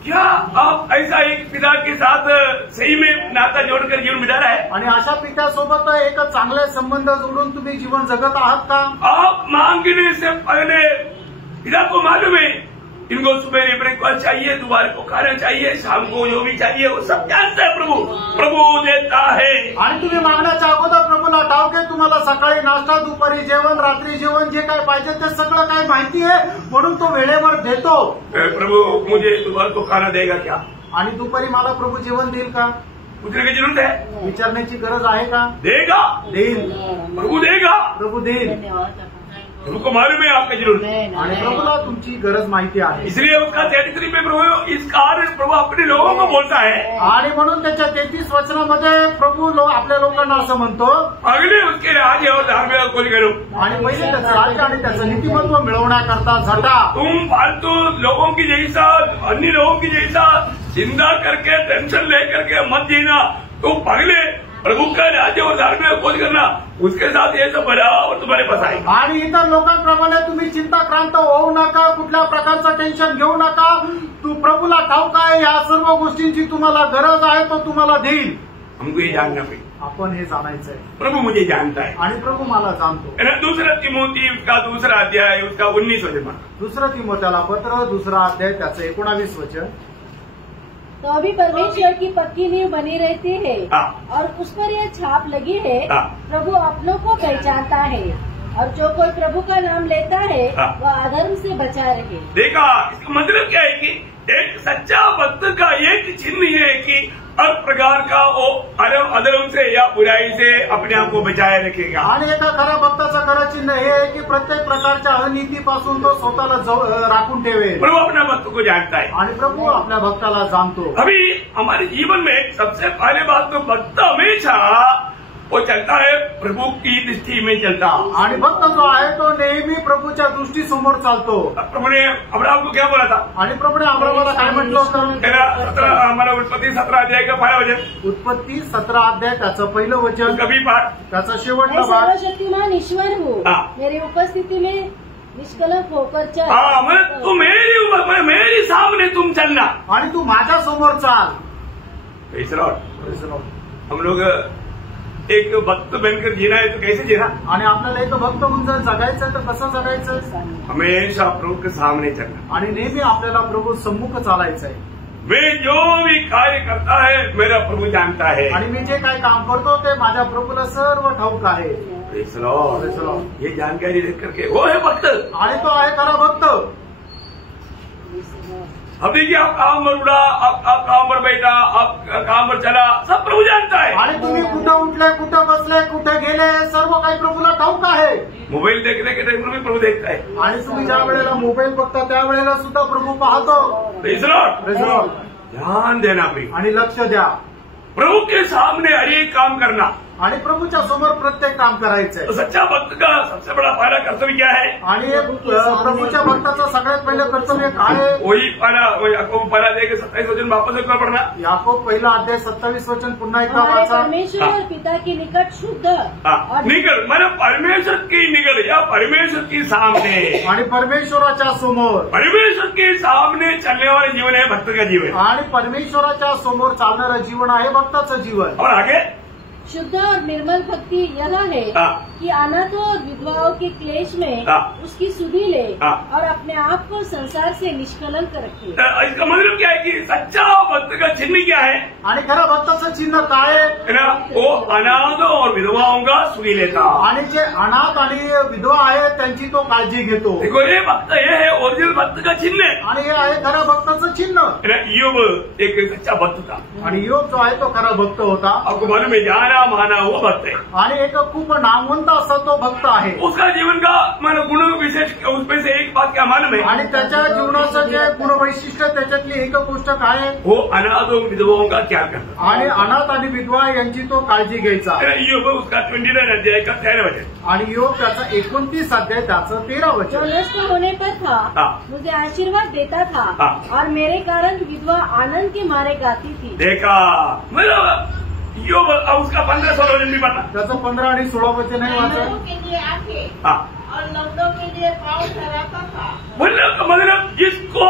क्या आप ऐसा एक पिता के साथ सही में नाता जोड़कर जीवन बिता रहा है? आणि अशा पित्यासोबत एक चांगले संबंध जोडून तुम्ही जीवन जगत आहात का? आप मांगने से पहले पिता को मालूम है इनको सुबह ब्रेकफास्ट चाहिए, दोपहर को खाना चाहिए, शाम को जो भी चाहिए वो सब जानता है प्रभु, प्रभु देता है। आणि तुम्ही मागण्याच्या अगोदर प्रभूला ठाऊक आहे तुम्हाला सकाळी नाश्ता, दुपारी जेवण, रात्री जेवण जे काय पाहिजे ते सगळं काही माहिती आहे, म्हणून तो वेळेवर देतो। प्रभु मुझे दोपहर को खाना देगा क्या? आणि दुपारी मला प्रभू जेवण देईल का? पूछने की जरूरत है? विचारण्याची गरज आहे का? देगा, देईल, प्रभु देगा, प्रभू देईल। प्रभु को मालूम है आपकी जरूरत, आणि प्रभूला तुमची गरज माहिती आहे, इसलिए उसका 33 में प्रभु इस कारण प्रभु अपने लोगों को बोलता है। आणि म्हणून त्याच्या 33 वचनामध्ये प्रभू आपल्या लोकांना असं म्हणतो, अगले उसके राज्य और धार्मिकता को करो, आणि पहिले त्याचं राज्य आणि त्याचं नीतिमत्व मिळवण्याकरता झटा। तुम फालतू लोगों की जैसा, अन्य लोगों की जैसा चिंता करके टेंशन लेकर के मत जीना, तुम पगले प्रभु का राज्य और धार्मिक खोज करना, उसके साथ ये सब भला और तुम्हारे पास आएगा। आणि इतर लोकांप्रमाणे तुम्ही चिंताक्रांत होऊ नका, कुठल्या प्रकारचं टेन्शन घेऊ नका। तू प्रभूला ठाऊक आहे या सर्व गोष्टींची तुम्हाला गरज आहे, तो तुम्हाला देईल। हमको ये जानना पड़ेगा, आपण हे जाणायचंय, प्रभु मुझे जानता है आणि प्रभू मला जाणतो। दूसरा तिमोथी उसका 2 अध्याय उसका 19 वचन, दुसरं तिमोथेला पत्र 2 अध्याय त्याचं 19 वचन। तो अभी परमेश्वर की पक्की नींव बनी रहती है और उस पर यह छाप लगी है, प्रभु अपनों को पहचानता है और जो कोई प्रभु का नाम लेता है वह अधर्म से बचा रहे। देखा, इसका मतलब क्या है कि एक सच्चा भक्त का एक चिन्ह है कि हर प्रकार का वो अधर्म से या बुराई से अपने आप को बचाए रखेगा। आणि एका खऱ्या भक्ताचं खरं चिन्ह हे आहे की प्रत्येक प्रकारच्या अनितीपासून तो स्वतःला राखून ठेवेल। प्रभु अपने भक्त को जानता है आणि प्रभू आपल्या भक्ताला जाणतो। अभी हमारे जीवन में सबसे पहले बात तो भक्त हमेशा वो चलता है प्रभु की दृष्टि में चलता। आणि भक्त जो आहे तो नेहमी प्रभूच्या दृष्टीसमोर चालतो। प्रभु ने अब्राहम को क्या बोला था? आणि प्रभूने अब्राहमाला काय म्हटलं होतं? हमारा उत्पत्ति 17 अध्याय का पहला वचन, उत्पत्ति 17 अध्याय त्याचं पहिलं वचन, कभी पाठ त्याचा शेवटला मैं भाग, सर्वशक्तिमान ईश्वर हूँ, मेरी उपस्थिति में निष्कलंक होकर चल। मतलब तू मेरी सामने तुम चलना आणि तू माझ्या समोर चाल। Praise the Lord। हम लोग एक भक्त बनकर जीना है तो कैसे जीना? आणि आपल्याला एक भक्त म्हणून जर जगायचं तर कसं जगायचं? हमेशा प्रभु के सामने चलना आणि नेहमी आपल्याला प्रभू सम्मुख चालायचं आहे। मैं जो भी कार्य करता है मेरा प्रभु जानता है आणि मी जे काय काम करतो ते माझ्या प्रभूला सर्व ठाऊक आहे। Praise the Lord। ये जानकारी देख करके वो है भक्त। आणि तो आहे खरा भक्त। अब देखिए आप काम पर उड़ा, आप काम पर बैठा, आप काम पर चला, सब प्रभु जानता है। आणि तुम्ही कुठं उठले, कुठं बसले, कुठे गेले, सर्व काही प्रभूला ठाऊक आहे। मोबाईल देखने के टाइम में प्रभु देखता है। आणि तुम्ही ज्या वेळेला मोबाईल बघता त्या वेळेला सुद्धा प्रभू पाहतो। Praise the Lord। ध्यान देना प्रिय, आणि लक्ष द्या। प्रभु के सामने हर एक काम करना आणि प्रभूच्या समोर प्रत्येक काम करायचंय। तो सच्चा भक्त का सबसे बड़ा पहला कर्तव्य क्या है? आणि प्रभूच्या भक्ताचं सगळ्यात पहिलं कर्तव्य काय आहे? वही पहला देख 27 वचन वापस एकदा पढ़ना। याकोब पहिला अध्याय 27 वचन पुन्हा एकदा हमारे वाचा। परमेश्वर और पिता के निकट शुद्ध और निकल मैंने परमेश्वर की निकल या परमेश्वर की सामने, आणि परमेश्वराच्या समोर, परमेश्वर के सामने चलने वाला जीवन है भक्त का जीवन। आणि परमेश्वराच्या समोर चालणारं जीवन आहे भक्ताचं जीवन। और आगे शुद्ध और निर्मल भक्ति यह है कि अनाथों और विधवाओं के क्लेश में उसकी सुधि ले और अपने आप को संसार से निष्कलंक रखे। इसका मतलब क्या है कि सच्चा भक्त का चिन्ह क्या है? आणि खरं भक्ताचं चिन्ह काय आहे ना? वो अनाथ और विधवाओं का सुधी लेता। आणि जे अनाथ आणि विधवा आहे त्यांची तो काळजी घेतो। देखो ये भक्त ये है ओरिजिनल भक्त का चिन्ह। आणि हे आहे खरं भक्ताचं चिन्ह। योग एक सच्चा भक्त था। आणि योग जो आहे तो खरा भक्त होता। आपको मालूम है जाना माना वो भक्त है। आणि एक खूप नामवंत असा तो भक्त आहे। उसका जीवन का मानो गुण विशेष उसमें से एक बात क्या मालूम है? आणि त्याच्या जीवनाचं जे गुण वैशिष्ट्य त्याच्यातली एक गोष्ट काय आहे? वो अनाथ और विधवाओं का त्याग करता। आणि अनाथ आणि विधवा यांची तो काळजी घ्यायचा। योग उसका 29 अध्याय का 13 वचन। आणि योग त्याचा 29 अध्याय त्याचं 13 जो वचन। नष्ट होने पर था मुझे आशीर्वाद देता था और मेरे कारण विधवा आनंद के मारे गाती थी। देखा मतलब योग उसका 15-16 वचन भी पता। त्याचं 15 आणि 16 वचन आहे वाचा। अंधों के लिए आंखें और लंगड़ों के लिए पाँव ठहराता था। मतलब जिसको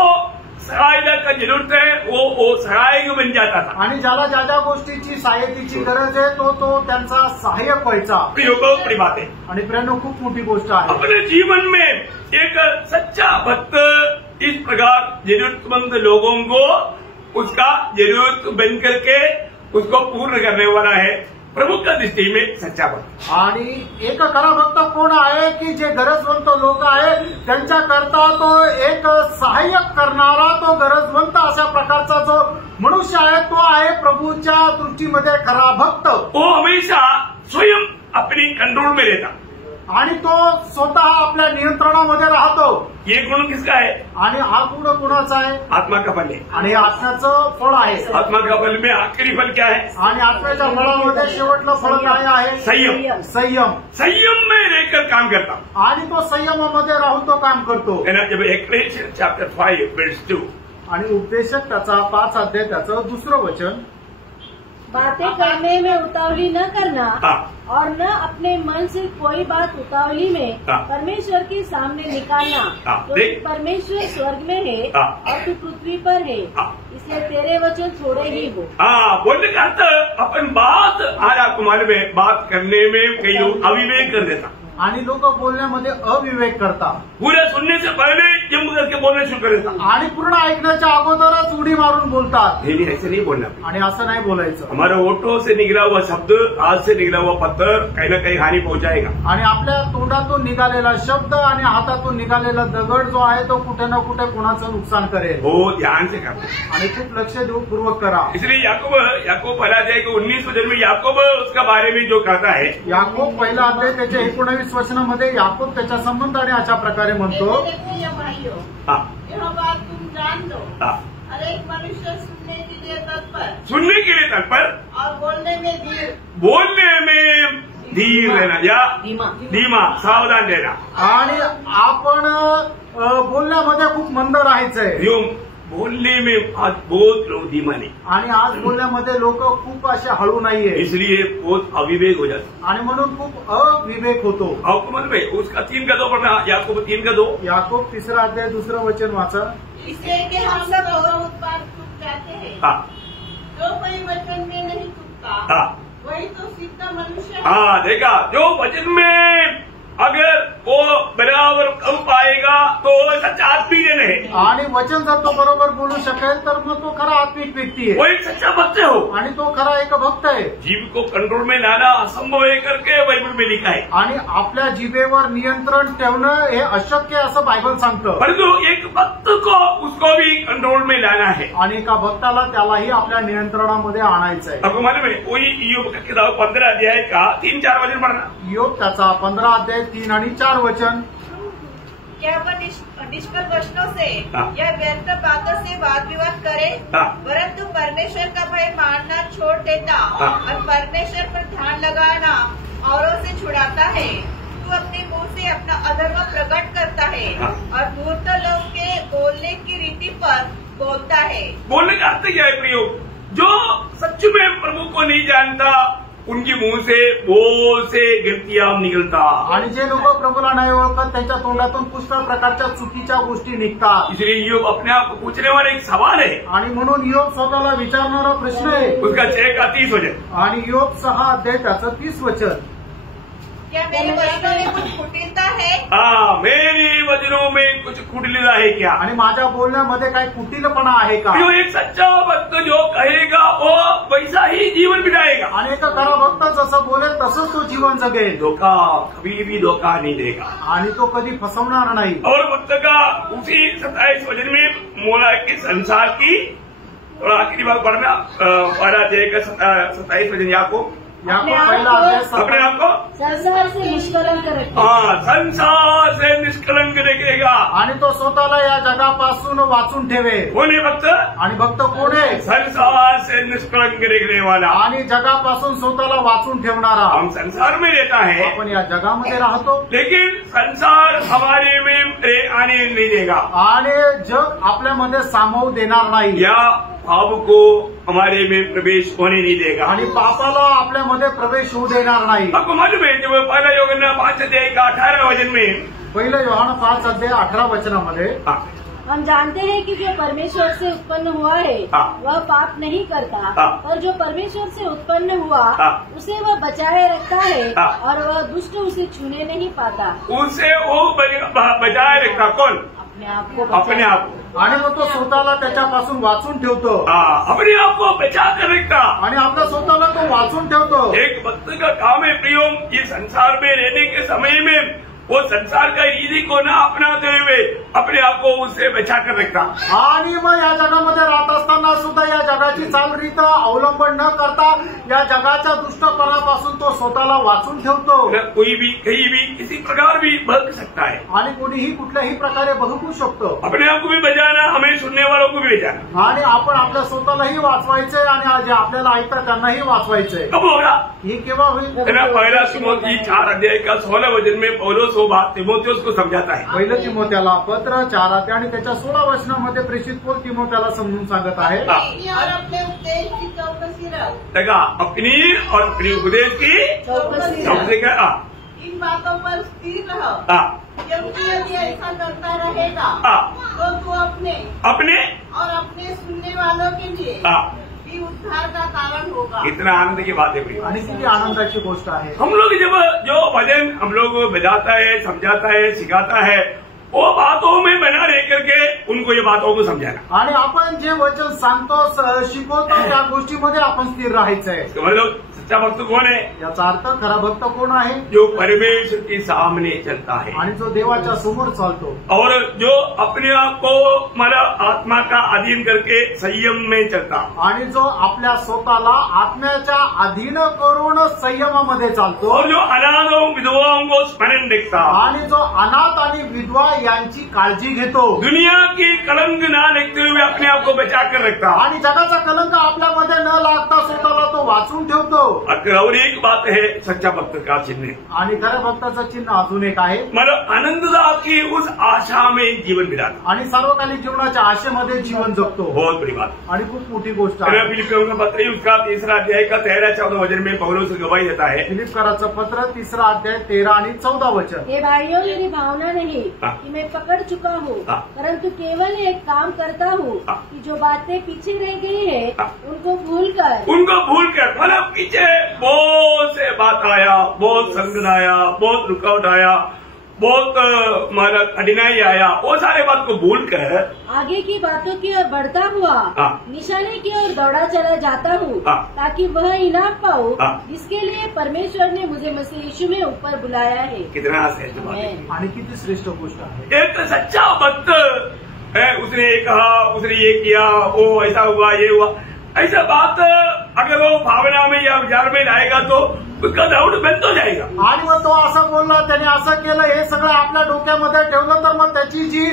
सहायता का जरूरत है वो सहायक बन जाता था। आणि ज्याला ज्या ज्या गोष्टीची सहायतेची गरज आहे तो त्यांचा सहाय्यक व्हायचा। बड़ी बात है। आणि प्रेरणा खूप मोठी गोष्ट आहे। अपने जीवन में एक सच्चा भक्त इस प्रकार जरूरतमंद लोगों को उसका जरूरत बन करके उसको पूर्ण करने वाला है प्रभु का दृष्टि में सच्चा भक्त। आणि एक खरा भक्त कोण आहे की जे गरजवंत लोक आहे त्यांच्या करता तो एक सहाय्यक करणारा, तो गरजवंत अशा प्रकारचा जो मनुष्य आहे तो आहे प्रभूच्या दृष्टीमध्ये खरा भक्त। वो हमेशा स्वयं अपनी कंट्रोल में रहता आणि तो स्वतः आपल्या नियंत्रणामध्ये राहतो। ये गुण किसका है? आणि हा गुण कुणाचा आहे? आत्मा का फल है। आणि आत्म्याचं फळ आहे। आत्मा का फल में आखिरी फल क्या है? आणि आत्म्याच्या फळामध्ये शेवटलं फळ काय आहे? संयम। संयम। संयम में रहकर काम करता। आणि तो संयमामध्ये राहून तो काम करतो। जब Ecclesiastes chapter 5 verse 2 आणि उपदेशक त्याचा 5 अध्याय त्याचं 2 वचन। बातें करने में उतावली न करना और न अपने मन से कोई बात उतावली में परमेश्वर के सामने निकालना। तो परमेश्वर स्वर्ग में है और तू पृथ्वी पर है, इसलिए तेरे वचन थोड़े ही हो। बोलने का अर्थ अपन बात आज आपको मालूम है बात करने में कई लोग अविवेक कर देता। आणि लोक बोलण्यामध्ये अविवेक करतात, पूरा सुनने से पहले जम करके बोलना शुरू कर देता। आणि पूर्ण ऐकण्याच्या अगोदरच उडी मारून बोलतात। नहीं नहीं, ऐसे नहीं बोलना। आणि असं नाही बोलायचं। हमारा होठों से निकला हुआ शब्द, हाथ से निकला हुआ पत्थर कहीं ना कहीं हानि पहुंचाएगा। आणि आपल्या तोंडातून निघालेला शब्द आणि हातातून निघालेला दगड जो आहे तो कुठे ना कुठे कोणाचं नुकसान करेल। वो ध्यान से करना, आणि खूप लक्ष देऊपूर्वक करा। इसलिए याकूब पहला अध्याय के 19 वचन में याकूब उसका बारे में जो कहता है, याकूब पहिला अध्याय त्याच्या 19 वचनामध्ये याकूब त्याच्या संबंधाने अशा प्रकारे म्हणतो, मेरे प्रिय भाइयों, हाँ यह बात तुम जान लो, हाँ, हर एक मनुष्य सुनने के लिए तत्पर सुनने के लिए तत्पर, और बोलने में धीर, बोलने में धीर रहना या धीमा, सावधान रहना। आणि आपण बोलण्यामध्ये खूप मंद राहायचंय। यूं बोलने में आज बहुत लोग धीमा नहीं, आणि आज बोलण्यामध्ये लोक खूप असे हळू नाहीये, इसलिए बहुत अविवेक हो जाता। आणि म्हणून खूप अविवेक होतो। आपको मालूम है उसका 3 का 2 पढ़ना, याकूब 3 का 2। याकूब 3 अध्याय 2 वचन वाचा। इसलिए कि हम सब बहुत बार चूक जाते हैं। हाँ जो कोई वचन में नहीं चूकता, हाँ वही तो सीधा मनुष्य है। हाँ, देखा, जो वचन में अगर वो बराबर कम पाएगा तो सच्चा आत्मिक जन है, आणि वचन जर तो बरोबर बोलू शकेल तर मग तो खरा आत्मिक व्यक्ती वो आहे, एक सच्चा भक्त हो। आणि तो खरा एक भक्त आहे। जीव को कंट्रोल में लाना असंभव है करके बाइबल में लिखा है, आणि आपल्या जिभेवर नियंत्रण ठेवणं हे अशक्य असं बायबल सांगतं। परंतु एक भक्त को उसको भी कंट्रोल में लाना है। आणि एका भक्ताला त्यालाही आपल्या नियंत्रणामध्ये आणायचं आहे। आपको मालूम है वही ईयोब का किताब 15 अध्याय का 3-4 वचन पढ़ना। योग त्याचा 15 अध्याय 3 आणि 4 वचन। क्या वह निष्फल वचनों से हाँ। या व्यर्थ बातों से वाद विवाद करे, हाँ। परंतु परमेश्वर का भय मानना छोड़ देता हाँ। और परमेश्वर पर ध्यान लगाना औरों से छुड़ाता है। तू अपने मुंह से अपना अधर्म प्रकट करता है हाँ। और मूर्ख लोग के बोलने की रीति पर बोलता है। बोलने का अर्थ क्या है प्रियो? जो सच में प्रभु को नहीं जानता उनके मुंह से बहुत से गलतियां निकलता, आणि जे लोक प्रभूला नाही ओळखत त्यांच्या तोंडातून पुष्कळ प्रकारच्या चुकीच्या गोष्टी निघतात। इसलिए ईयोब अपने आप को पूछने वाला एक सवाल है, आणि म्हणून योग स्वतःला विचारणारा प्रश्न आहे। उसका 6 का 30 वचन। आणि योग 6 अध्याय त्याचं 30 वचन। क्या मेरे वचनों में कुछ कुटिलता है? हाँ, मेरे वचनों में कुछ कुटिलता है क्या? आणि माझ्या बोलण्यामध्ये काही कुटिलपणा आहे का? जो एक सच्चा भक्त जो कहेगा वो वैसा ही जीवन बिताएगा, आणि एक खरा भक्त जसं बोलेल तसंच तो जीवन जगेल। धोखा कभी भी धोखा नहीं देगा। आणि तो कधी फसवणार नाही। और भक्त का उसी 27 वचन में मोला के संसार की थोड़ा आखिरी भाग पढ़ना, 12 अध्याय का 27 वचन। याकूब पहिला अध्याय अपने आप को संसार से निष्कलंक रखे। हाँ, संसार से निष्कलंक रखेगा, आणि तो स्वतःला या जगापासून वाचून ठेवेल। कोण है भक्त? आणि भक्त कोण आहे? संसार से निष्कलंक रखने वाला। आणि जगापासून स्वतःला वाचून ठेवणारा। हम संसार में रहता है, आपण या जगामध्ये राहतो, लेकिन संसार हमारे में आने नहीं देगा, आणि जग आपल्यामध्ये सामावू देणार नाही, या पाप को हमारे में प्रवेश होने नहीं देगा, आणि पापाला आपल्यामध्ये प्रवेश होऊ देणार नाही। आपको मालूम है जब पहला यूहन्ना 5 अध्याय का 18 वचन में, पहिलं योहान 5 अध्याय 18 वचनामध्ये, हाँ, हम जानते हैं कि जो परमेश्वर से उत्पन्न हुआ है हाँ। वह पाप नहीं करता, हाँ। और जो परमेश्वर से उत्पन्न हुआ हाँ। उसे वह बचाए रखता है, हाँ। और वह दुष्ट उसे छूने नहीं पाता। उसे वो बचाए रखता, कौन? अपने आप को अपने आप को। आणि मग तो स्वतःला त्याच्यापासून वाचून ठेवतो, हाँ, अपने आप को बचा कर रखता। आणि आपल्या स्वतःला तो वाचून ठेवतो। एक भक्त का काम है प्रियो, ये संसार में रहने के समय में वो संसार का रीति को न अपनाते हुए अपने आप को उससे बचा कर रखता, आणि मग या जगामध्ये राहत असताना सुद्धा या जगाची चालरीत अवलंबन न करता या जगाच्या दुष्टपणापासून तो स्वतःला वाचून ठेवतो। कोई भी कहीं भी किसी प्रकार भी भटक सकता है, आणि कोणीही कुठल्याही प्रकारे भटकू शकतो। अपने आप को भी बचाना, हमें सुनने वालों को भी बचाना। आणि आपण आपल्या स्वतःलाही वाचवायचंय आणि जे आपल्याला ऐकतात त्यांनाही वाचवायचंय। कब होगा? हे केव्हा होईल? पहला तिमोथी 4 अध्याय का 16 वचन में पौलुस वो बात तिमोथियुस को समझाता है। पहिलं तिमोथ्याला पत्र 4 अध्याय आणि त्याच्या 16 वचनामध्ये प्रेषित पौल तिमोथ्याला समजून सांगत आहे, और अपने उपदेश की चौकसी रख। देखा, अपनी और अपनी उपदेश की चौकसी सबसे क्या? इन बातों पर स्थिर रह, क्योंकि यदि ऐसा करता रहेगा तो तू अपने अपने और अपने सुनने वालों के लिए भी उद्धार का कारण होगा। कितना आनंद की बात है भाई। आणि किती आनंदाची गोष्ट आहे। हम लोग जब जो भजन हम लोग बजाता है, समझाता है, सिखाता है, वो बातों में बना रह करके उनको ये बातों को समझाना। आणि आपण जे वचन सांगतो शिकवतो त्या गोष्टीमध्ये आपण स्थिर राहायचंय। मतलब सच्चा भक्त कौन है? याचा अर्थ खरा भक्त कोण आहे? जो परमेश्वर के सामने चलता है आणि जो देवाच्या समोर चालतो और जो अपने आप को मतलब आत्मा का अधीन करके संयम में चलता, आणि जो आपल्या स्वतःला आत्म्याच्या अधीन करून संयमामध्ये चालतो, और जो अनाथों विधवाओं को स्मरण देखता, आणि जो अनाथ आणि विधवा यांची काळजी घेतो, दुनिया की कलंक ना देखते हुए अपने आप को बचा कर रखता। आणि जगाचा कलंक आपल्यामध्ये न लागता स्वतःला तो वाचून ठेवतो। और एक बात है सच्चा भक्त का चिन्ह, आणि खऱ्या भक्ताचं चिन्ह अजून एक आहे, मतलब आनंददा की उस आशा में जीवन बिताना। आणि सार्वकालिक जीवनाच्या आशेमध्ये जीवन जगतो। बहुत बड़ी बात। आणि खूप मोठी गोष्ट आहे। फिलिपियों का पत्र उसका 3 अध्याय का 13-14 वचन में पौलुस गवाही देता है। फिलिपकराचं पत्र 3 अध्याय 13 आणि 14 वचन। हे भाइयों, मेरी भावना नहीं कि मैं पकड़ चुका हूँ, परंतु केवल एक काम करता हूँ कि जो बातें पीछे रह गई है उनको भूलकर मतलब पीछे बहुत से बात आया, बहुत संकट आया, बहुत रुकावट आया, बहुत मतलब कठिनाई आया, वो सारे बात को भूल कर आगे की बातों की ओर बढ़ता हुआ निशाने की ओर दौड़ा चला जाता हूँ, ताकि वह इनाम पाऊँ जिसके लिए परमेश्वर ने मुझे मसीह यीशु में ऊपर बुलाया है। कितना श्रेष्ठ बात है आणि किती श्रेष्ठ गोष्ट आहे। एक सच्चा भक्त है, उसने ये कहा, उसने ये किया, वो ऐसा हुआ, ये हुआ, ऐसा बात अगर वो भावना में या विचार में लाएगा तो उसका डाउट बंद हो जाएगा। आणि मग तो असं बोलला, त्याने असं केलं, हे सगळं आपल्या डोक्यामध्ये ठेवलं तर मग त्याची जी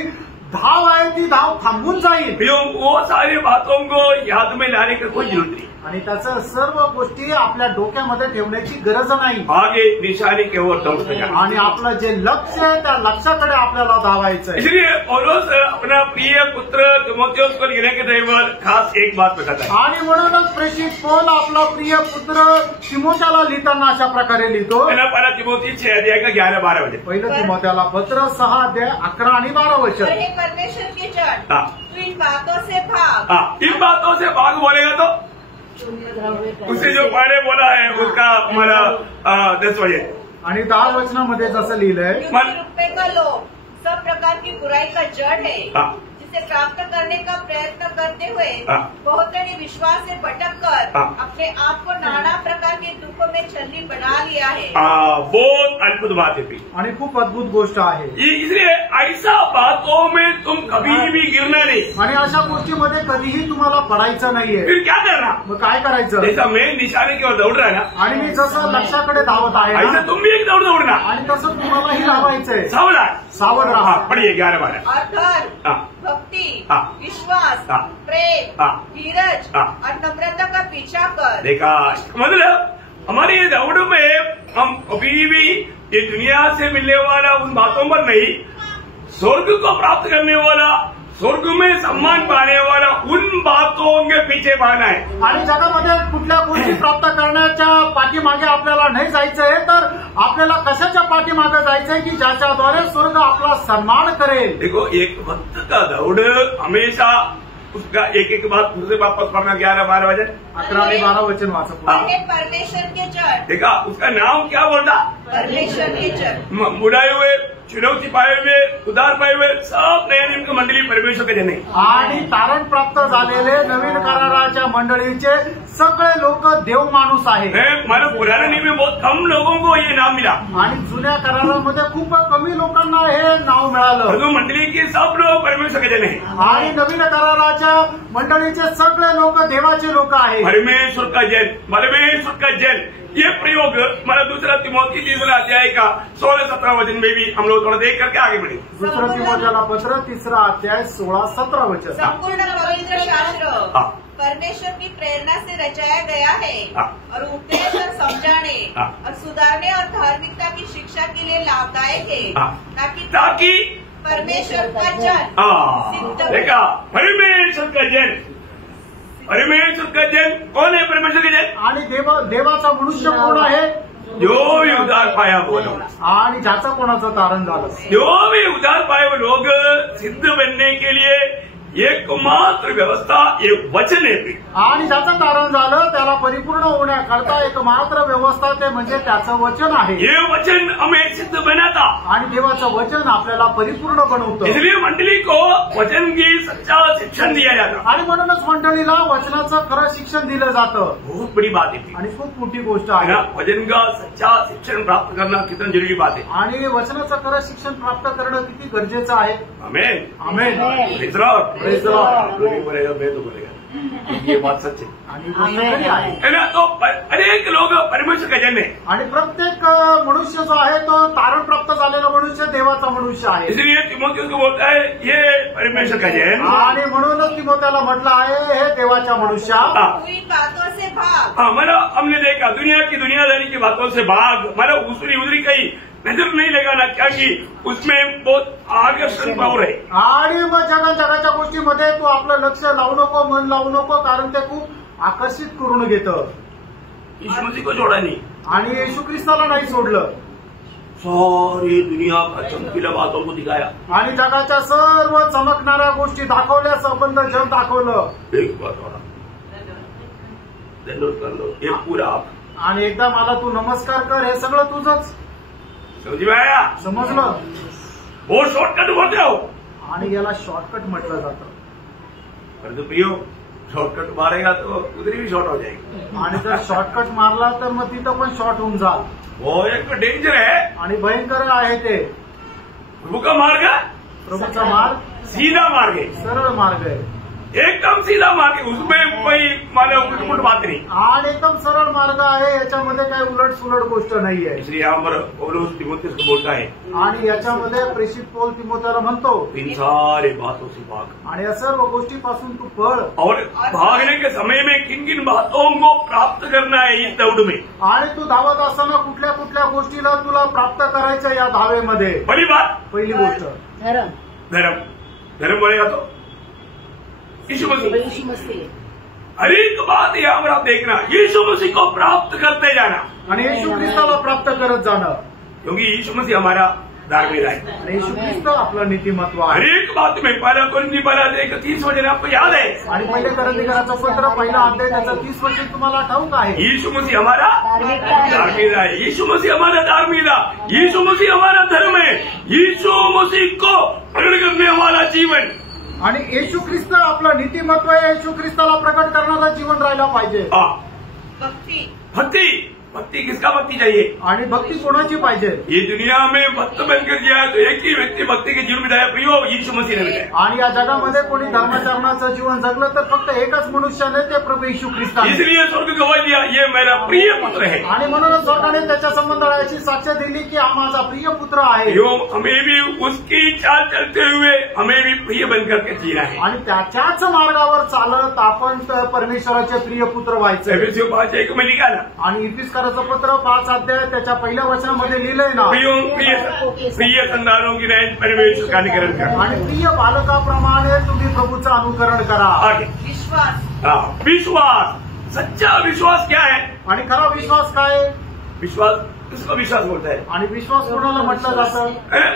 धाव आहे ती धाव थांबून जाईल। वो सारी बातों को याद में लाने की कोई जरूरत नहीं, आणि त्याचं सर्व गोष्टी आपल्या डोक्यामध्ये ठेवण्याची गरज नाही। आगे निशाने के ओर दौड़ते जाना, आणि आपलं जे लक्ष आहे त्या लक्ष्याकडे आपल्याला धावायचं आहे। इसलिए पौलुस अपना प्रिय पुत्र तिमोथेयुस को लिखने के टाइम खास एक बात बताता है। आणि म्हणूनच प्रेषित पौल आपला प्रिय पुत्र तिमोथेला लिहिताना अशा प्रकारे लिहितो। पहला तिमोथी 6 अध्याय का 11-12 वचन। पहिलं तिमोथेला पत्र 6 अध्याय 11 आणि 12 वचन। परमेश्वर के जन, तू इन बातों से भाग। इन बातों से भाग बोलेगा तो उससे जो पहले बोला है उसका हमारा 10 वचन आणि 10 वचनामध्ये जसं लिहिलंय, रुपये का लोभ सब प्रकार की बुराई का जड़ है, जिसे प्राप्त करने का प्रयत्न करते हुए बहुत जने विश्वास से भटक कर अपने आप को नाना प्रकार के दुखों में छलनी बना लिया है। बहुत अद्भुत बात है आणि खूप अद्भुत गोष्ट आहे। इसलिए ऐसा बातों में तुम कभी भी गिरना नहीं, आणि अशा गोष्टीमध्ये कधीही तुम्हाला पडायचं नाहीये। फिर क्या करना? मग काय करायचं? जैसा मैं निशाने की ओर दौड़ रहा है ना, आणि मी जसं लक्ष्याकडे धावत आहे ऐसा तुम भी एक दौड़ना, आणि तसं तुम्हालाही धावायचंय। सावध रहा। पढ़िए 11-12। और भक्ति, विश्वास, प्रेम, धीरज और नम्रता का पीछा कर। देखा, मतलब हमारी ये दौड़ में हम कभी भी ये दुनिया से मिलने वाला उन बातों पर नहीं, स्वर्ग को प्राप्त करने वाला, स्वर्ग में सम्मान पाने वाला उन बातों के पीछे भागना है। आणि जगामध्ये कुठल्या गोष्टी प्राप्त करण्याच्या पाठीमागे आपल्याला नाही जायचंय, तर आपल्याला कशाच्या पाठीमागे जायचंय की ज्याच्याद्वारे स्वर्ग आपला सन्मान करेल। देखो, एक भक्त का दौड़ हमेशा उसका एक बात फिर से वापस पढ़ना 11-12 वचन 11 आणि 12 वचन वाचो। परमेश्वर के जन, देखा उसका नाम क्या बोलता? परमेश्वर के जन। बुलाए हुए, चुनौती पाए हुए, उद्धार पाए हुए सब नया नियम की मंडली परमेश्वर के जन है। आणि तारण प्राप्त झालेले नवीन कराराच्या मंडळीचे सगळे लोक देव माणूस आहे। मतलब पुराने नियम में बहुत कम लोगों को ये नाम मिला, आणि जुन्या करारामध्ये खूप कमी लोकांना हे नाव मिळालं। तो मंडली के सब लोग परमेश्वर के जन है। आणि नवीन कराराच्या मंडळीचे सगळे लोक देवाचे लोक आहेत। परमेश्वर का जन, परमेश्वर का जन, ये प्रयोग मतलब 2 तिमोथी 3 अध्याय का 16-17 वचन में भी हम लोग थोड़ा देख करके आगे बढ़े। 2 तिमोथेला पत्र 3 अध्याय 16-17 वचन। संपूर्ण पवित्र शास्त्र परमेश्वर की प्रेरणा से रचाया गया है और उपदेश और समझाने और सुधारने और धार्मिकता की शिक्षा के लिए लाभदायक है, ताकि परमेश्वर का जन देखा, परमेश्वर का जन, परमेश्वर का जन कौन है? परमेश्वर का जन आणि देवाचा मनुष्य कोण आहे? जो भी उद्धार पाया वो लोग, आणि ज्याचा कोणाचं तारण झालं, जो भी उद्धार पाए वो लोग सिद्ध बनने के लिए एकमात्र व्यवस्था ये वचन है। आणि ज्याचं तारण झालं त्याला परिपूर्ण होण्याकरता एकमात्र व्यवस्था ते म्हणजे त्याचं वचन आहे। ये वचन हमें सिद्ध बनाता आणि देवाचं वचन आपल्याला परिपूर्ण बनवतं। इसलिए मंडली को वचन की सच्चा शिक्षण दिया जाता आणि म्हणूनच मंडळीला वचनाचं खरं शिक्षण दिलं जातं। बहुत बड़ी बात है आणि खूप मोठी गोष्ट है आहे ना। वचन का सच्चा शिक्षण प्राप्त करना कितना जरूरी बात है। आणि वचनाचं खरं शिक्षण प्राप्त करणं किती गरजेचं आहे। Amen amen. Praise the Lord. Praise the Lord. आप लोग भी बोलेगा, मैं तो बोलेगा, ये बात सच है। आणि गोष्ट खरी आहे है ना। तो अनेक लोग परमेश्वर का जन है, आणि प्रत्येक मनुष्य जो आहे तो तारण प्राप्त झालेला मनुष्य देवाचा मनुष्य आहे। इसलिए तिमोथेयुस को बोलता है ये परमेश्वर का जन। आणि म्हणूनच तिमोथेला म्हटलं आहे हे देवाच्या मनुष्या हुई बातों से भाग। हाँ, मतलब हमने देखा दुनिया की दुनियादारी की बातों से भाग, मतलब उसरी उधरी कहीं नजर नहीं लगाना, क्या कि उसमें बहुत आकर्षण पावर है। आणि मग जगाच्या गोष्टीमध्ये तू आपलं लक्ष लावू नको, मन लावू नको, कारण ते खूप आकर्षित करून घेतं। यीशु मसीह को छोड़ा नहीं, आणि येशू ख्रिस्ताला नाही सोडलं सारी दुनिया का चमकीला बातों को दिखाया। आणि जगाच्या सर्व चमकणाऱ्या गोष्टी दाखवल्या, संबंध जग दाखवलं। एक बात और दंडोत कर लो, ये पूरा आप आणि एकदा मला तू नमस्कार कर, हे सगळं तुझंच। समझ में आया? समजलं? वो शॉर्टकट बोलते हो आणि याला शॉर्टकट म्हटलं जातं। परंतु प्रियो, शॉर्टकट मारेगा तो उधरी भी शॉर्ट हो जाएगी। आणि जर शॉर्टकट मारला तर मग तिथं पण शॉर्ट होऊन जाल। वो एक डेंजर है। आणि भयंकर आहे ते। प्रभु का मार्ग प्रभूचा मार्ग सीधा मार्ग है, सरळ मार्ग आहे, एकदम सीधा मार्ग है, उसमें कोई माने उलट बात नहीं। आणि एकदम सरळ मार्ग आहे, याच्यामध्ये काही उलट सुलट गोष्ट नाहीये। इसलिए यहाँ पर पौलुस तिमोथेयुस को बोलता है आणि याच्यामध्ये प्रेषित पौल तिमोथेला म्हणतो इन सारे बातों से भाग, आणि या सर्व गोष्टीपासून तू पळ। और भागने के समय में किन किन बातों को प्राप्त करना है इस दौड़ में। आणि तू धावत असताना कुठल्या कुठल्या गोष्टीला तुला प्राप्त करायचं या धावेमध्ये। पहली बात पहिली गोष्ट धर्म। धर्म। धर्म बोलेगा तो यीशु मसीह। यीशु मसीह। हर एक बात यहाँ पर आप देखना, यीशु मसीह को प्राप्त करते जाना, आणि येशू ख्रिस्ताला प्राप्त करत जाणं, क्योंकि यीशु मसीह हमारा धार्मिक है। आणि येशू ख्रिस्त आपलं नीतिमत्व हर आहे। एक बात में पहला कोरिन्थी 1:30 आपको याद है। आणि पहिले करंदीकराचं पत्र पहिला अध्याय त्याचा 30 वचन तुम्हाला ठाऊक आहे। यीशु मसीह हमारा धार्मिकता है। धार्मिकता है, यीशु मसीह हमारा धार्मिकता, यीशु मसीह हमारा धर्म है, यीशु मसीह को प्रकट करने वाला जीवन। आणि येशू ख्रिस्त आपलं नीतिमत्व आहे, येशू ख्रिस्ताला प्रकट करणारा जीवन राहिला पाहिजे। हाँ, भक्ति। भक्ति। भक्ति किसका भक्ति चाहिए? आणि भक्ती कोणाची पाहिजे? ये दुनिया में भक्त बनकर दिया है तो एक ही व्यक्ति भक्ति के जीवन बिताया, प्रियो यीशु मसीह ने बिताया। आणि या जगामध्ये कोणी धर्माचरणाचं जीवन जगलं तर फक्त एकच मनुष्याने, ते प्रभू येशू ख्रिस्त आहे। इसलिए स्वर्ग गवाही दिया, ये मेरा प्रिय पुत्र है। आणि म्हणूनच स्वर्गाने त्याच्या संबंधाला अशी साक्ष दिली की हा माझा प्रिय पुत्र आहे। यो हमें भी उसकी चाल चलते हुए हमें भी प्रिय बनकर के जीना है। आणि त्याच्याच मार्गावर चालत आपण परमेश्वराचे प्रिय पुत्र व्हायचे। एफेसियों 5:1 में लिखा ना, आणि इफिसकाराचं पत्र 5 अध्याय त्याच्या पहिल्या वचनामध्ये लिहिलंय ना, प्रिय संतानों की नयन परमेश्वर का अनुकरण करा। आणि प्रिय बालकाप्रमाणे तुम्ही प्रभूचं अनुकरण करा। आगे विश्वास। हाँ, विश्वास। सच्चा विश्वास क्या है? आणि खरा विश्वास काय? विश्वास किसको विश्वास बोलता है? आणि विश्वास कोणाला म्हटलं जातं?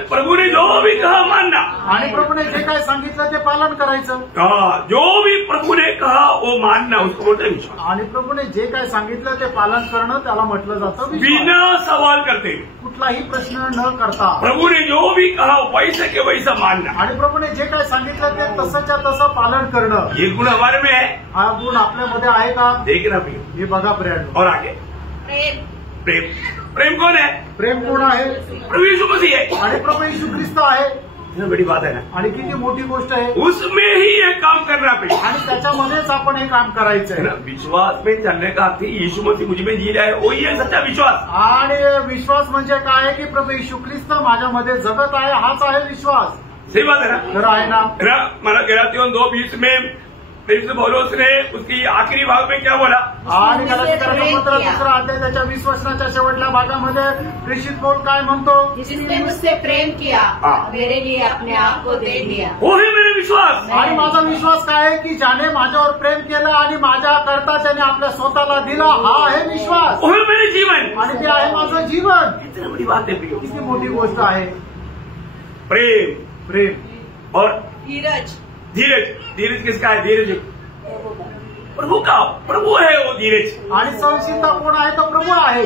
प्रभु ने जो भी कहा मानना, आणि प्रभूने जे काय सांगितलं ते पालन करायचं। हाँ, जो भी प्रभु ने कहा वो मानना, उसको बोलते हैं विश्वास। आणि प्रभूने जे काय सांगितलं ते पालन करणं त्याला म्हटलं जातं विश्वास। बिना सवाल करते कुठलाही प्रश्न न करता प्रभु ने जो भी कहा वैसे के वैसा मानना, आणि प्रभूने जे काय सांगितलं ते तसंच्या तसं पालन करणं। ये गुण हमारे में है। हा गुण आपल्यामध्ये आहे का? देखना प्रिय। हे बघा प्रिय। और आगे प्रेम। प्रेम। प्रेम कौन है? प्रेम कोण आहे? प्रभु यीशु मसीह है। आणि प्रभू येशू ख्रिस्त आहे। कितनी बड़ी बात है ना। आणि किती मोठी गोष्ट आहे। उसमें ही ये काम करना पड़ेगा आणि त्याच्यामध्येच आपण हे काम करायचं है ना। आहे। विश्वास में चलने का अर्थ यीशु मसीह मुझ में जी रहा है, वही है सच्चा विश्वास। आणि विश्वास म्हणजे काय की प्रभू येशू ख्रिस्त माझ्यामध्ये जगत आहे, हाच आहे विश्वास। सही बात है ना। खरं आहे ना। मला गलातियों 2:20 में पौलुस ने उसकी आखिरी भाग में क्या बोला? आणि गलातियराचं पत्र 2 अध्याय त्याच्या 20 वचनाच्या शेवटल्या भागामध्ये प्रेषित पौल काय म्हणतो? जिसने मुझसे प्रेम किया, मेरे लिए अपने आप को दे दिया। वो है मेरे विश्वास। आणि माझा विश्वास काय आहे की ज्याने माझ्यावर प्रेम केलं आणि माझ्या करता त्याने आपल्या स्वतःला दिला, हा आहे विश्वास। वो है मेरे जीवन, आणि ते आहे माझं जीवन। कितनी बड़ी बात है प्रियो। किती मोठी गोष्ट आहे। प्रेम। प्रेम और धीरज। धीरज, धीरज किसका है? धीरज प्रभु का, प्रभु है वो धीरज। आणि सहनशीलता कोण आहे? तो प्रभु आहे।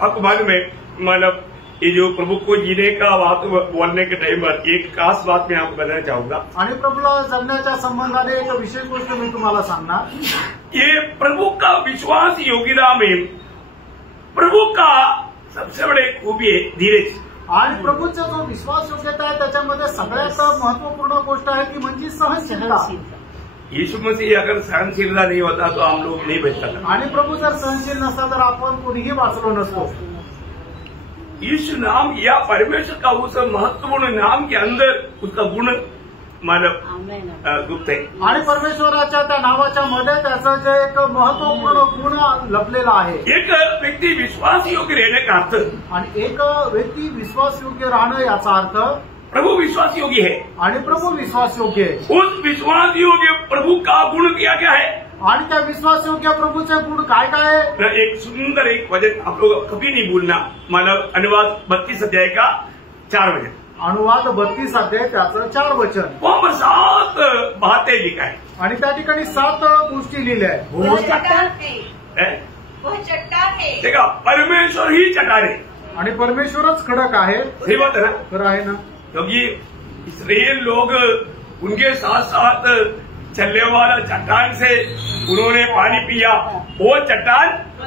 आपको मालूम है, मतलब ये जो प्रभु को जीने का बात बोलने के टाइम पर एक खास बात मैं आपको बताना चाहूंगा। आणि प्रभूला जगण्याच्या संबंधाने एक विशेष गोष्ट मी तुम्हाला सांगणार। ये प्रभु का विश्वास योग्यता में प्रभु का सबसे बड़े खूबी है धीरज। आणि प्रभूचा जो विश्वास योग्यता आहे त्याच्यामध्ये सगळ्यात महत्वपूर्ण गोष्ट आहे ती म्हणजे सहनशीलता। यीशु मसीह अगर सहनशीलता नहीं होता तो हम लोग नहीं बच सकते। आणि प्रभू जर सहनशील नसता तर आपण कोणीही वाचलो नसतो। यीशु नाम या परमेश्वर का उस महत्वपूर्ण नाम के अंदर उसका गुण मतलब गुप्त है। आणि परमेश्वराच्या त्या नावाच्या मध्ये त्याचं जे एक महत्वपूर्ण गुण लपलेला आहे। एक व्यक्ती विश्वास योग्य रहने का अर्थ, आणि एक व्यक्ती विश्वास योग्य राहणं याचा अर्थ प्रभु विश्वास योग्य है आणि प्रभु विश्वास योग्य है। उस विश्वास योग्य प्रभु का गुण क्या क्या है? आणि त्या विश्वास योग्य प्रभूचे गुण काय काय आहे? एक सुंदर एक वचन आप लोग कभी नहीं भूलना, मतलब अनुवाद 32 अध्याय का 4 वचन। अनुवाद 32 अध्याय त्याचं 4 वचन। वहां पर 7 बातें लिखा है आणि त्या ठिकाणी 7 गोष्टी लिहिल्या आहेत। वह चट्टान है, वह चट्टान है। देखा, परमेश्वर ही चट्टान है आणि परमेश्वरच खडक आहे। सही बात है ना? खरं आहे ना? क्योंकि इस्राएल लोग उनके साथ साथ चलने वाला चट्टान से उन्होंने पानी पिया, वो चट्टान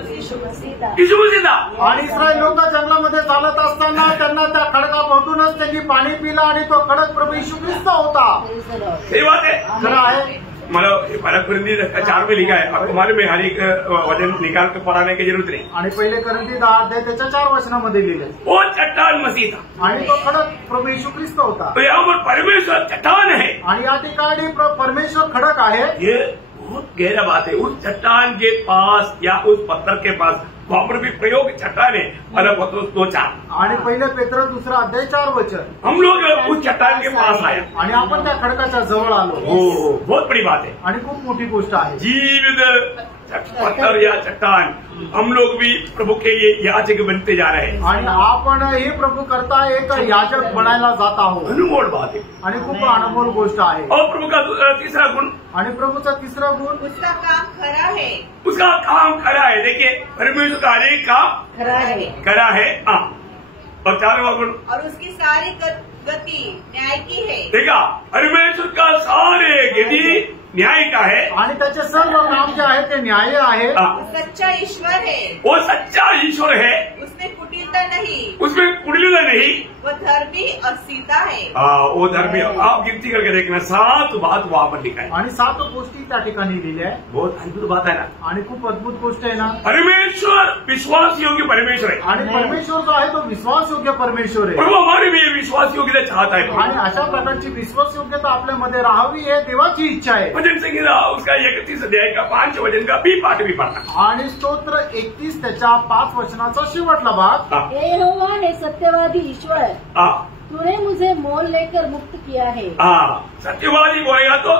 यीशु मसीह था। आणि इस्रायल लोक जंगलामध्ये चालत असताना त्यांना त्या खडकापासूनच त्यांनी पाणी पिलं आणि तो खडक प्रभू येशू ख्रिस्त होता। सही बात है, खरं आहे। मतलब फर्क 4 में लिखा है, आपको मालूम है, हर एक वचन निकाल के पढ़ाने की जरूरत नहीं। आणि पहिले करंती 10 अध्याय त्याच्या 4 वचनामध्ये लिहिले। वो चट्टान मसीह था आणि तो खडक प्रभू येशू ख्रिस्त होता। तो यहाँ पर परमेश्वर चट्टान है आणि या ठिकाणी परमेश्वर खडक आहे। ये बहुत गहरा बात है। उस चट्टान के पास या उस पत्थर के पास, वहां पर भी प्रयोग चट्टान है, मतलब 2:4। आणि पहिले पेत्र 2 अध्याय 4 वचन। हम लोग उस चट्टान के पास आए आणि आपण त्या खडकाच्या जवळ आलो। हो, बहुत बड़ी बात है आणि खूप मोठी गोष्ट आहे। जीवित पत्थर या चट्टान, हम लोग भी प्रभु के ये याजक बनते जा रहे हैं। आणि आपण हे प्रभू करता एक याजक बनायला जात आहोत। अनमोल बात है आणि खूप अनमोल गोष्ट आहे। और प्रभु का तीसरा गुण, आणि प्रभूचा तिसरा गुण उसका काम खरा है। उसका काम खरा है। देखिए, परमेश्वर का हरेक काम खरा है। और 4वां गुण, और उसकी सारी गति न्याय की है। देखा, परमेश्वर का सारे गति न्याय का है। आणि त्याचे सर्व काम जे आहे ते न्याय आहे। वो सच्चा ईश्वर है, वो सच्चा ईश्वर है, उसमें कुटिलता नहीं, उसमें कुटिलता नहीं, वो धर्मी और सीधा है। वो धर्मी। आप गिनती करके देखना, 7 बात वहां पर लिखा है। आणि 7 गोष्टी त्या ठिकाणी लिहिल्या आहे। बहुत अद्भुत बात है ना? आणि खूप अद्भुत गोष्ट आहे ना? परमेश्वर विश्वास योग्य परमेश्वर है। आणि परमेश्वर जो आहे तो विश्वास योग्य परमेश्वर आहे। प्रभु हमारे भी विश्वास योग्यता चाहता है। आणि अशा प्रकारची विश्वास योग्यता आपल्यामध्ये राहावी हे देवाची इच्छा आहे। वचन संहिता उसका 31 अध्याय का 5 वचन का भी पाठ भी पढ़ना। आणि स्तोत्र 31 त्याच्या 5 वचनाचा शेवटला भाग। यहोवा है सत्यवादी ईश्वर, तूने मुझे मोल लेकर मुक्त किया है। सत्यवादी बोलेगा तो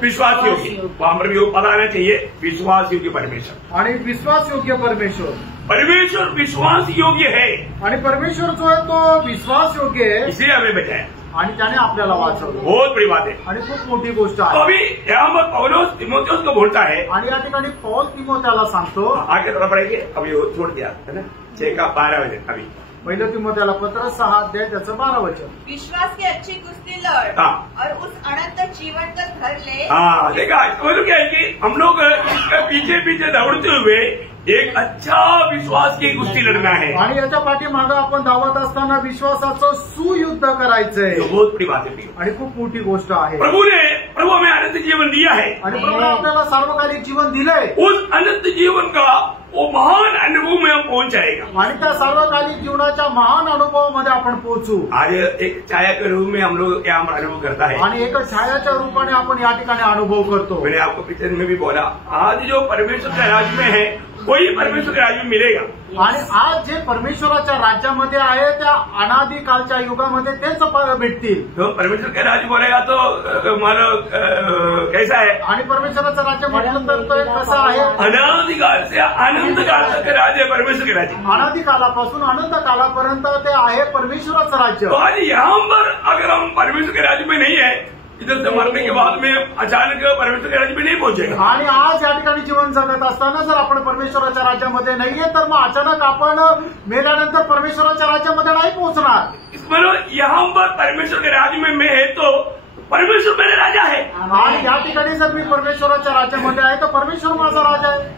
विश्वास योग्य, वहां पर भी वो पता आना चाहिए, विश्वास योग्य परमेश्वर। आणि विश्वास योग्य परमेश्वर, परमेश्वर विश्वास योग्य है। आणि परमेश्वर जो आहे तो विश्वास योग्य आहे, इसलिए हमें बचाया आणि त्याने आपल्याला वाचवलं। बहुत बड़ी बात है आणि खूप मोठी गोष्ट तो आहे। अभी यहाँ पर पौलुस तीमुथियुस को बोलता है, आणि या ठिकाणी पौल तीमुथ्याला सांगतो। आगे थोड़ा पढ़ेंगे, अभी वो छोड़ दिया है ना, 6 का 12 वचन। अभी पहिलं तीमुथ्याला पत्र 6 अध्याय त्याचं 12 वचन। विश्वास की अच्छी कुश्ती लड़ और उस अनंत जीवन का घर ले। देखा, तो क्या है कि हम लोग इसके पीछे पीछे दौड़ते हुए एक अच्छा विश्वास की कुस्ती लढना है। आणि याच्या पाठीमागं आपण धावत असताना विश्वासाचं सुयुद्ध करायचंय। बहुत बड़ी बात है आणि खूप मोठी गोष्ट आहे। प्रभु हमें अनंत जीवन दिया है आणि प्रभूने आपल्याला सार्वकालिक जीवन दिलंय। उस अनंत जीवन का वो महान अनुभव में हम पहुंच जाएगा। आणि त्या सार्वकालिक जीवनाच्या महान अनुभवामध्ये आपण पोहोचू। आज एक छाया के रूप में हम लोग क्या अनुभव करता है, आणि एक छायाच्या रूपाने आपण या ठिकाणी अनुभव करतो। मैंने आपको पिक्चर में भी बोला, आज जो परमेश्वर के राज्य में है वही परमेश्वर के राज्य में मिलेगा। आणि आज जे परमेश्वराच्या राज्यामध्ये आहे त्या अनादिकालच्या युगामध्ये तेच भेटतील। तो परमेश्वर के राज्य बोलेगा तो मतलब कैसा है? आणि परमेश्वराचं राज्य म्हटलं तर तो कसं आहे? अनादिकाल से अनंत काल तक राज्य है परमेश्वर के राज्य। अनादिकालापासून अनंत कालापर्यंत ते आहे परमेश्वराचं राज्य। तो आज यहाँ पर अगर हम परमेश्वर के राज्य में नहीं है इधर से मरने के बाद में अचानक परमेश्वर के राज्य में नहीं पहुंचेगा। आणि आज या ठिकाणी जीवन जगत असताना जर आपण परमेश्वराच्या राज्यामध्ये नाहीये तर मग अचानक आपण मेल्यानंतर परमेश्वराच्या राज्यामध्ये नाही पोहोचणार। मतलब यहाँ पर परमेश्वर के राज्य में मैं है तो परमेश्वर मेरे राजा है। आणि या ठिकाणी जर मी परमेश्वराच्या राज्यामध्ये आहे तर परमेश्वर माझा राजा आहे।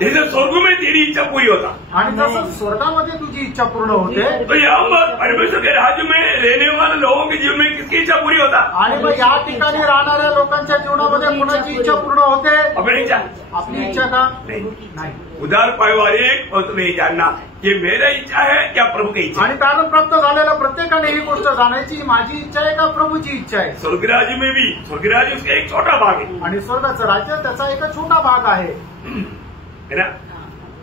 जैसे स्वर्ग में तेरी इच्छा पूरी होता आणि तसं स्वर्गामध्ये तुझी इच्छा पूर्ण होते, तो यहाँ पर परमेश्वर के राज्य में रहने वाले लोगों के जीवन में किसकी इच्छा पूरी होता? आणि मग या ठिकाणी राहणाऱ्या लोकांच्या जीवनामध्ये कुणाची इच्छा पूर्ण होते? अपनी इच्छा। आपली इच्छा का? नहीं। उधार पाए वाले और तो नहीं जानना ये मेरा इच्छा है या प्रभु की इच्छा। आणि तारण प्राप्त झालेल्या प्रत्येकाने ही गोष्ट जाणायची माझी इच्छा आहे का प्रभूची इच्छा आहे। स्वर्ग राज्य में भी स्वर्ग राज्य उसका एक छोटा भाग है आणि स्वर्गाचं राज्य त्याचा एक छोटा भाग आहे, है ना?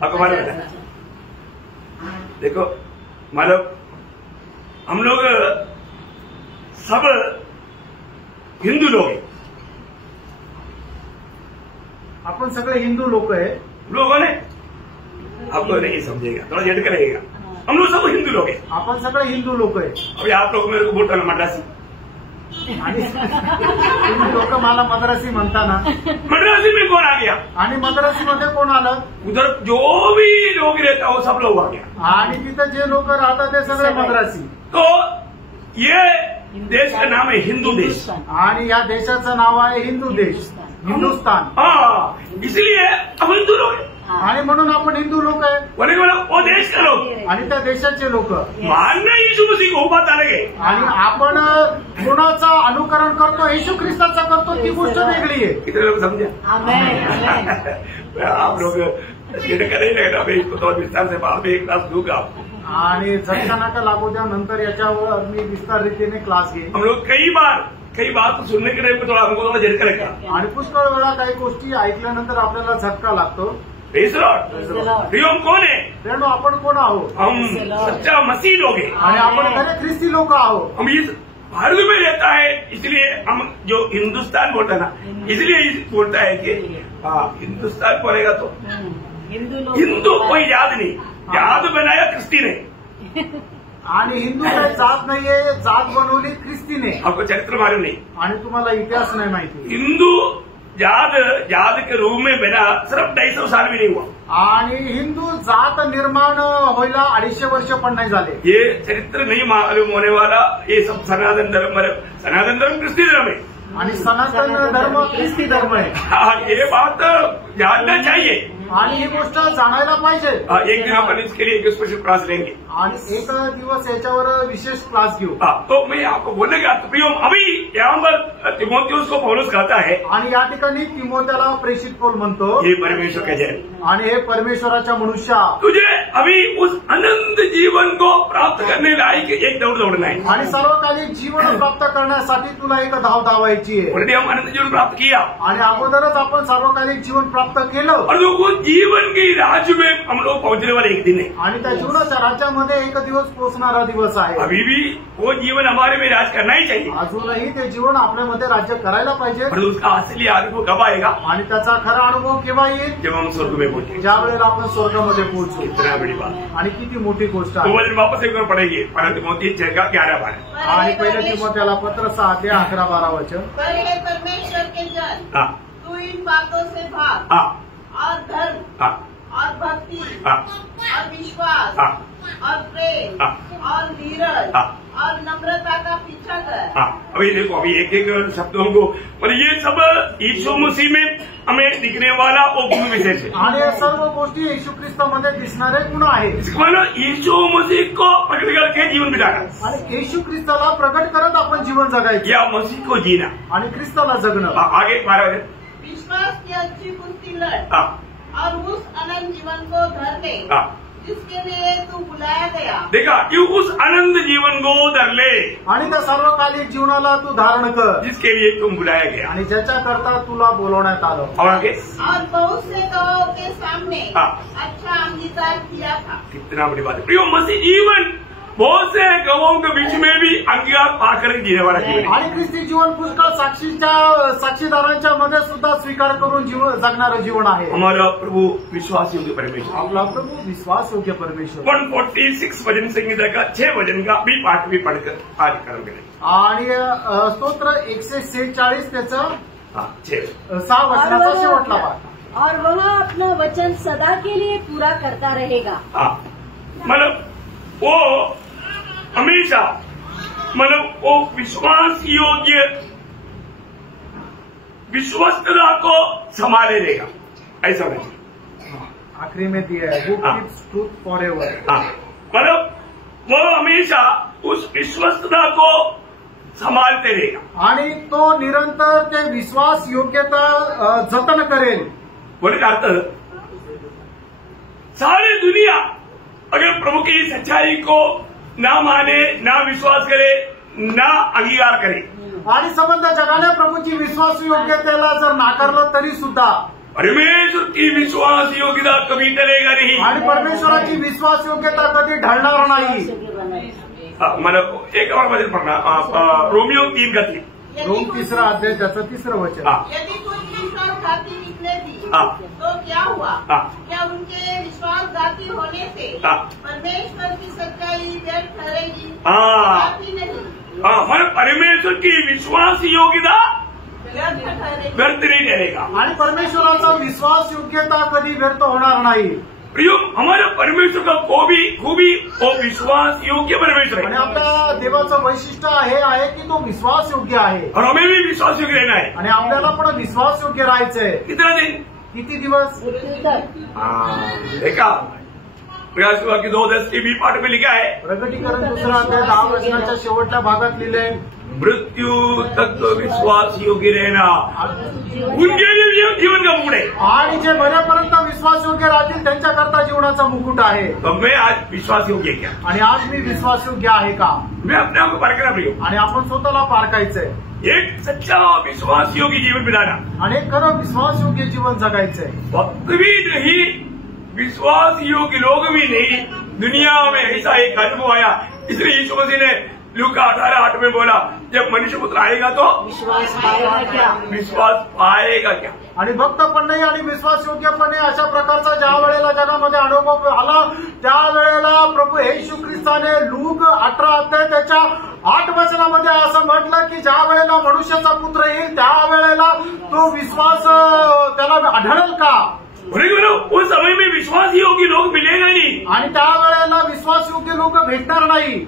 आपको मालूम है? देखो मतलब हम लोग सब हिंदू लोग हैं, आपण सगळे हिंदू लोक आहे। लोगों ने आपको नहीं समझेगा, थोड़ा झटका लगेगा। हम लोग सब हिंदू लोग हैं। आपण सगळे हिंदू लोक आहे। अभी आप लोग मेरे को बोलता ना मद्रासी, आणि तुम्ही लोक मला मद्रासी म्हणताना, मद्रासी में कौन आ गया? आणि मद्रासीमध्ये कोण आलं? उधर जो भी लोग रहता वो सब लोग आ गया। आणि तिथे जे लोक राहतात ते सगळे मद्रासी। तो ये देश का नाम है हिंदू देश, आणि या देशाचं नाव आहे हिंदू देश, हिंदुस्तान। हाँ, इसलिए हम हिंदू लोग हैं। आणि म्हणून आपण हिंदू लोक आहे बोले वो देश का लोग आणि त्या देशाचे लोक। मानना यीशु मसीह को बात अलग है, आणि आपण कोणाचा अनुकरण करतो? येशू ख्रिस्ताचा करतो, ती गोष्ट वेगळी आहे। कितने लोग समझे? आप लोग झटका नहीं लगेगा, मैं इसको तो विस्तार से बाद में एक क्लास दूंगा आपको। आणि झटका नका लागू द्या, नंतर याच्यावर मी विस्तार रीतीने क्लास घेईन। हम लोग कई बार तो सुनने के टाइम पे थोड़ा हमको थोड़ा झटका लगता। आणि पुष्कळ वेळा काही गोष्टी ऐकल्यानंतर आपल्याला झटका लागतो। Praise Lord. प्रिय हम कौन है? तेणु आपण कोण आहोत? हम सच्चा मसीह लोग हैं आणि आपण खरे ख्रिस्ती लोक आहोत। हम इस भारत में रहता है, इसलिए हम जो हिंदुस्तान बोलता है ना, इसलिए बोलता है कि हाँ हिंदुस्तान बोलेगा तो हिंदू कोई याद नहीं, याद बनाया क्रिस्ती ने। आणि हिंदू काही जात नाहीये, जात बनवली ख्रिस्तीने। आपको चरित्र मालूम नहीं आणि तुम्हाला इतिहास नाही माहिती। हिंदू जात के रूप में बना सिर्फ 250 साल भी नहीं हुआ। आणि हिंदू जात निर्माण व्हायला 250 वर्ष पण नाही झाले। ये चरित्र नहीं मालूम होने वाला, ये सब सनातन धर्म क्रिस्ती धर्म है। आणि सनातन धर्म ख्रिस्ती धर्म आहे। हाँ, ये बात जानना चाहिए आणि ही गोष्ट जाणायला पाहिजे। एक दिन अपन इसके लिए एक स्पेशल क्लास लेंगे आणि एक दिवस याच्यावर विशेष क्लास घेऊ। तो मैं आपको बोलने का प्रियो अभी यहाँ पर तिमोथियुस को पौलुस कहता है, आणि या ठिकाणी तिमोथेला प्रेषित पौल म्हणतो, हे परमेश्वर का जन, आणि हे परमेश्वराच्या मनुष्या, तुझे अभी उस अनंत जीवन को प्राप्त करने लायक एक दौड़ दौड़ना है। आणि सर्वकालिक जीवन प्राप्त करण्यासाठी तुला एक धाव धावायची आहे। ऑलरेडी हम अनंत जीवन प्राप्त किया आणि अगोदरच आपण सर्वकालिक जीवन प्राप्त केलं। और वो जीवन के राज्य में हम लोग पहुंचने वाले एक दिन है। आणि त्या जीवनाच्या राज्यामध्ये एक दिवस पोहोचणारा दिवस आहे। अभी भी वो जीवन हमारे में राज करना ही चाहिए। अजूनही ते जीवन आपल्यामध्ये राज्य करायला पाहिजे। पर उसका असली अनुभव कब आएगा? आणि त्याचा खरा अनुभव केव्हा येईल? जब हम स्वर्ग में पहुंचे, ज्या वेळेला आपण स्वर्गामध्ये पोहोचू। इतना बड़ी बात, आणि किती मोठी गोष्ट तो आहे। वचन वापस एक बार पढ़ेंगे, पहले तिमोथी 6:11-12। आणि पहिले तिमोथेला पत्र 6:11-12 वचन। पर हे परमेश्वर के जन, हाँ तू इन बातों से भाग हाँ और धर्म हाँ और भक्ति हाँ और विश्वास हाँ और प्रेम हाँ और धीरज हाँ और नम्रता का पीछा कर। हाँ, अभी देखो अभी एक एक शब्दों को, और ये सब यीशु मसीह में हमें दिखने वाला वो गुण विशेष है। आणि या सर्व गोष्टी येशू ख्रिस्तामध्ये दिसणारे गुण आहेत। इसका मतलब यीशु मसीह को प्रकट करके जीवन बिताना, आणि येशू ख्रिस्ताला प्रकट करत आपण जीवन जगायचे, या मसीह को जीना। आणि ख्रिस्ताला जगणं। आगे 12 वचन। विश्वास की अच्छी कुश्ती लड़ हाँ और उस अनंत जीवन को धर ले हाँ, जिसके लिए तू बुलाया गया। देखा कि उस अनंत जीवन को धर ले, आणि त्या सर्वकालिक जीवनाला तू धारण कर, जिसके लिए तुम बुलाया गया। आणि ज्याच्या करता तुला बोलवण्यात आलं। और आगे और बहुत से गवाहों के सामने हाँ। अच्छा अंगीकार किया था। कितना बड़ी बात है प्रियो, मसीह जीवन बहुत से गवाहों के बीच में भी अंगीकार पाकर जीने वाला जीवन है। आणि ख्रिस्ती जीवन पुष्कळ साक्षीदारांच्या मध्ये सुद्धा स्वीकार करून जगणारं जीवन आहे. हमारा प्रभु विश्वास योग्य परमेश्वर, आपला प्रभु विश्वास योग्य परमेश्वर. 146 भजन संहिता का 6 भजन का भी पाठ भी पढ़कर आज कर्म करें. आणि स्तोत्र 146 त्याचं 6 और वचनाचा शेवटला पाठ. और वह अपना वचन सदा के लिए पूरा करता रहेगा. मतलब वो हमेशा मतलब वो विश्वास योग्य विश्वस्तता को संभाले रहेगा, ऐसा नहीं. आखिरी में दिया है वो कीप्स ट्रूथ फॉरएवर. मतलब वो हमेशा उस विश्वस्तता को संभालते रहेगा आणि तो निरंतर ते विश्वास योग्यता जतन करेल. बोले का अर्थ, सारी दुनिया अगर प्रभु की सच्चाई को ना माने, ना विश्वास करे, ना अंगीकार करे, आणि संबंध जगाने प्रभूची विश्वास योग्यतेला जर नाकारलं तरी सुद्धा परमेश्वर की विश्वास योग्यता कभी टलेगा नहीं. आणि परमेश्वराची विश्वास योग्यता कधी ढळणार नाही. मला एक और वचन पढ़ना, रोमियो 3:3. रोम 3 अध्याय त्याचं 3 वचन. यदि कोई विश्वासघाती निकले भी तो क्या हुआ? क्या उनके विश्वासघाती होने से परमेश्वर की सच्चाई व्यर्थ ठहरेगी? काफी नहीं. मतलब परमेश्वर की विश्वास योग्यता व्यर्थ नहीं ठहरेगा. आणि परमेश्वराचा विश्वास योग्यता कधी व्यर्थ होणार नाही. प्रियो, हमारे परमेश्वर का खूबी वो विश्वास योग्य परमेश्वर है. आणि आपल्या देवाचं वैशिष्ट्य हे आहे की तो विश्वास योग्य आहे. और हमें भी विश्वास योग्य रहना है. आणि आपल्याला पण विश्वास योग्य राहायचंय. कितना दिन? किती दिवस? देखा प्रकाश की 2:10 के बी पाठ में लिखा है, प्रकटीकरण 2 अध्याय 10 वचनाच्या शेवटच्या भागात लिहिलंय, मृत्यु तक विश्वास योग्य रहना उनके लिए जीवन का मुकुट है. आणि जे मरेपर्यंत विश्वास योग्य राहतील त्यांच्याकरता जीवनाचा मुकुट आहे. तो मैं आज विश्वास योग्य क्या? आणि आज मी विश्वास योग्य आहे का? मैं अपने आप को पारखना प्रियो. आणि आपण स्वतःला पारखायचंय. एक सच्चा विश्वास योग्य जीवन बिताना आणि खरं विश्वास योग्य जीवन जगायचंय. वक्त भी नहीं, विश्वास योग्य लोग भी नहीं. दुनिया में ऐसा एक अनुभव आया, इसलिए यीशु मसीह ने लूका 18:8 में बोला, जब मनुष्य पुत्र आएगा तो विश्वास पाएगा क्या? विश्वास पाएगा क्या? आणि भक्त पण नाही आणि विश्वास योग्यपणे अशा प्रकारचा ज्या वेळेला जगामध्ये अनुभव आला त्यावेळेला प्रभू येशू ख्रिस्ताने लूक 18 अध्याय त्याच्या 8 वचनामध्ये असं म्हटलं की ज्या वेळेला मनुष्याचा पुत्र येईल त्यावेळेला तो विश्वास त्याला आढळेल का? उस समय में विश्वास योग्य लोग मिलेगा नहीं. आणि त्यावेळेला विश्वास योग्य लोक भेटणार नाही.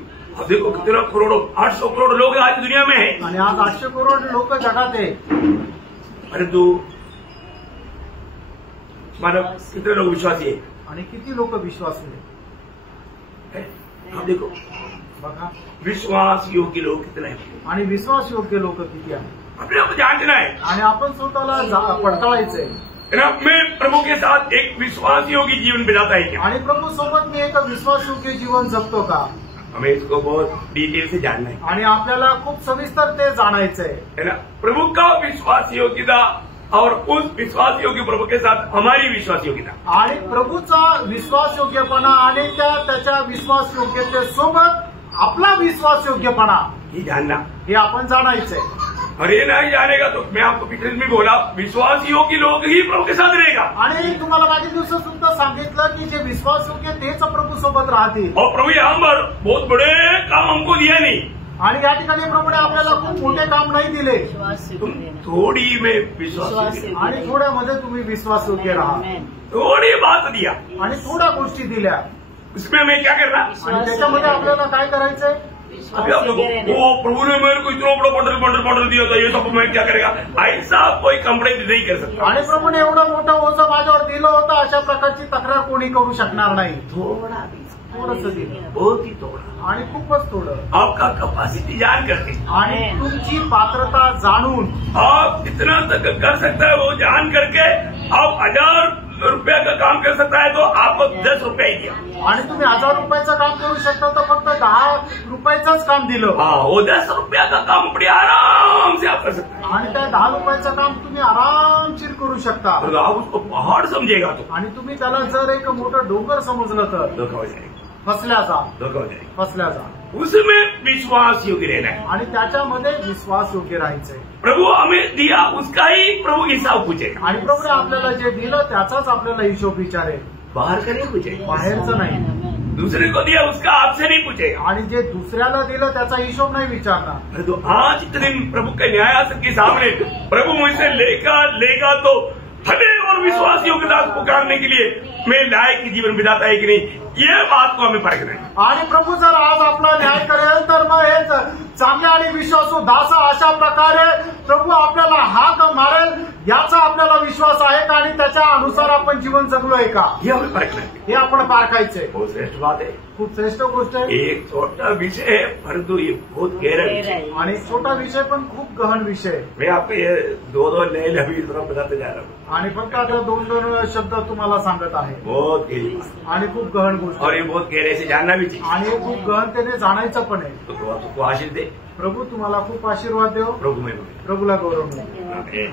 देखो कितना करोड़ों 800 करोड़ लोग आज दुनिया में है. आणि आज 800 करोड लोक जगात आहे. परंतु मानव कितने लोग विश्वासी है? आणि किती लोक विश्वासू आहे? आप देखो बघा विश्वास योग्य लोग कितने हैं. आणि विश्वास योग्य लोक किती आहे अपने आप जांचना है. आणि आपण स्वतःला पडताळायचंय. मैं प्रभु के साथ एक विश्वास योग्य जीवन बिताता है क्या? आणि प्रभू सोबत मी एक विश्वास योग्य जीवन जगतो का? हमें इसको बहुत डिटेल से जानना है. आणि आपल्याला खूप सविस्तर ते जाणायचंय है ना. प्रभु का विश्वास योग्यता और उस विश्वास योग्य प्रभु के साथ हमारी विश्वास योग्यता. आणि प्रभूचा विश्वास योग्यपणा आणि त्याच्या विश्वास योग्यतेसोबत आपला विश्वास योग्यपणा ये जानना, हे आपण जाणायचंय. और ये नहीं जानेगा तो मैं आपको पिछले दिन में बोला, विश्वास योग्य लोग ही प्रभु के साथ रहेगा. आणि तुम्हाला मागील दिवसात सुद्धा सांगितलं की जे विश्वास योग्य तेच प्रभू सोबत राहतील. और प्रभु यहाँ पर बहुत बड़े काम हमको दिया नहीं. आणि या ठिकाणी प्रभूने आपल्याला खूप मोठे काम नाही दिले. तुम थोड़ी में विश्वास, आणि थोड्यामध्ये तुम्ही विश्वास योग्य राहा. थोड़ी बात दिया आणि थोड्या गोष्टी दिल्या. उसमें हमें क्या करना? आणि त्याच्यामध्ये आपल्याला काय करायचंय? अभी आप लोगों वो प्रभु ने मेरे को इतना बड़ा बंडल दिया था, ये सब मैं क्या करेगा? ऐसा कोई कंप्लेंट नहीं कर सकता. आणि प्रभूने एवढं मोठं ओझं माझ्यावर दिलं होतं अशा प्रकारची तक्रार कोणी करू शकणार नाही. थोडंसं दिलं, बहुत ही थोड़ा, आणि खूपच थोडं. आपका कैपेसिटी जान करके आणि तुमची पात्रता जाणून आप कितना तक कर सकता है वो जान करके आप 1000 रुपया का काम कर सकता है तो आपको 10 रुपये ही दिया. आणि तुम्ही 1000 रुपयाचं काम करू शकता तर फक्त 10 रुपयाचंच काम दिलं. वो 10 रुपया का काम बड़ी आराम से आप कर सकते हैं. आणि त्या 10 रुपयाचं काम तुम्ही आरामशीर करू शकता. तो आप उसको पहाड़ समझेगा तो आणि तुम्ही त्याला जर एक मोठं डोंगर समजलं तर धोखा हो जाएगा. फसल्या जा धोखा हो जाएगा। फसल्या जा उसमें विश्वास योग्य रहना है। आणि त्याच्यामध्ये विश्वास योग्य राहायचंय। प्रभु हमें दिया उसका ही प्रभु हिसाब पूछेगा। आणि प्रभुने आपल्याला जे दिलं त्याचाच आपल्याला हिशोब विचारेल, बाहर का नहीं पूछेगा, बाहेरचं नाही। दूसरे को दिया उसका आपसे नहीं पूछेगा। आणि जे दुसऱ्याला दिलं त्याचा हिशोब नाही विचारणार। तो आज इतने दिन प्रभु के न्यायासन के सामने प्रभु मुझसे लेगा तो फले और विश्वास योग्यता पुकारने के लिए मैं लायक जीवन बिताता है कि नहीं, ये बात को हमें परखना है। आणि प्रभू जर आज आपला न्याय करेल तर मग हे चांगले आणि विश्वासू दास अशा प्रकारे प्रभू आपल्याला हाक मारेल याचा आपल्याला विश्वास आहे का आणि त्याच्या अनुसार आपण जीवन जगलोय का, ये हमें परखना है। हे आपण पारखायचंय। बहुत श्रेष्ठ बात है, खूप श्रेष्ठ गोष्ट आहे। एक छोटा विषय है परंतु ये बहुत गहरा विषय है। आणि एक छोटा विषय पण खूप गहन विषय आहे। मैं आपको ये दो नए लफ्ज बताते जा रहा हूँ आणि फक्त आता दोन शब्द तुम्हाला सांगत आहे। बहुत गहरी बात आणि खूप गहन गोष्ट और ये बहुत गहरे से जानना भी चाहिए। आणि हे खूप गहनतेने जाणायचं पण आहे। तो प्रभु आपको आशीष दे, प्रभू तुम्हाला खूप आशीर्वाद देव। प्रभु में प्रभूला गौरव मिळो। आमीन।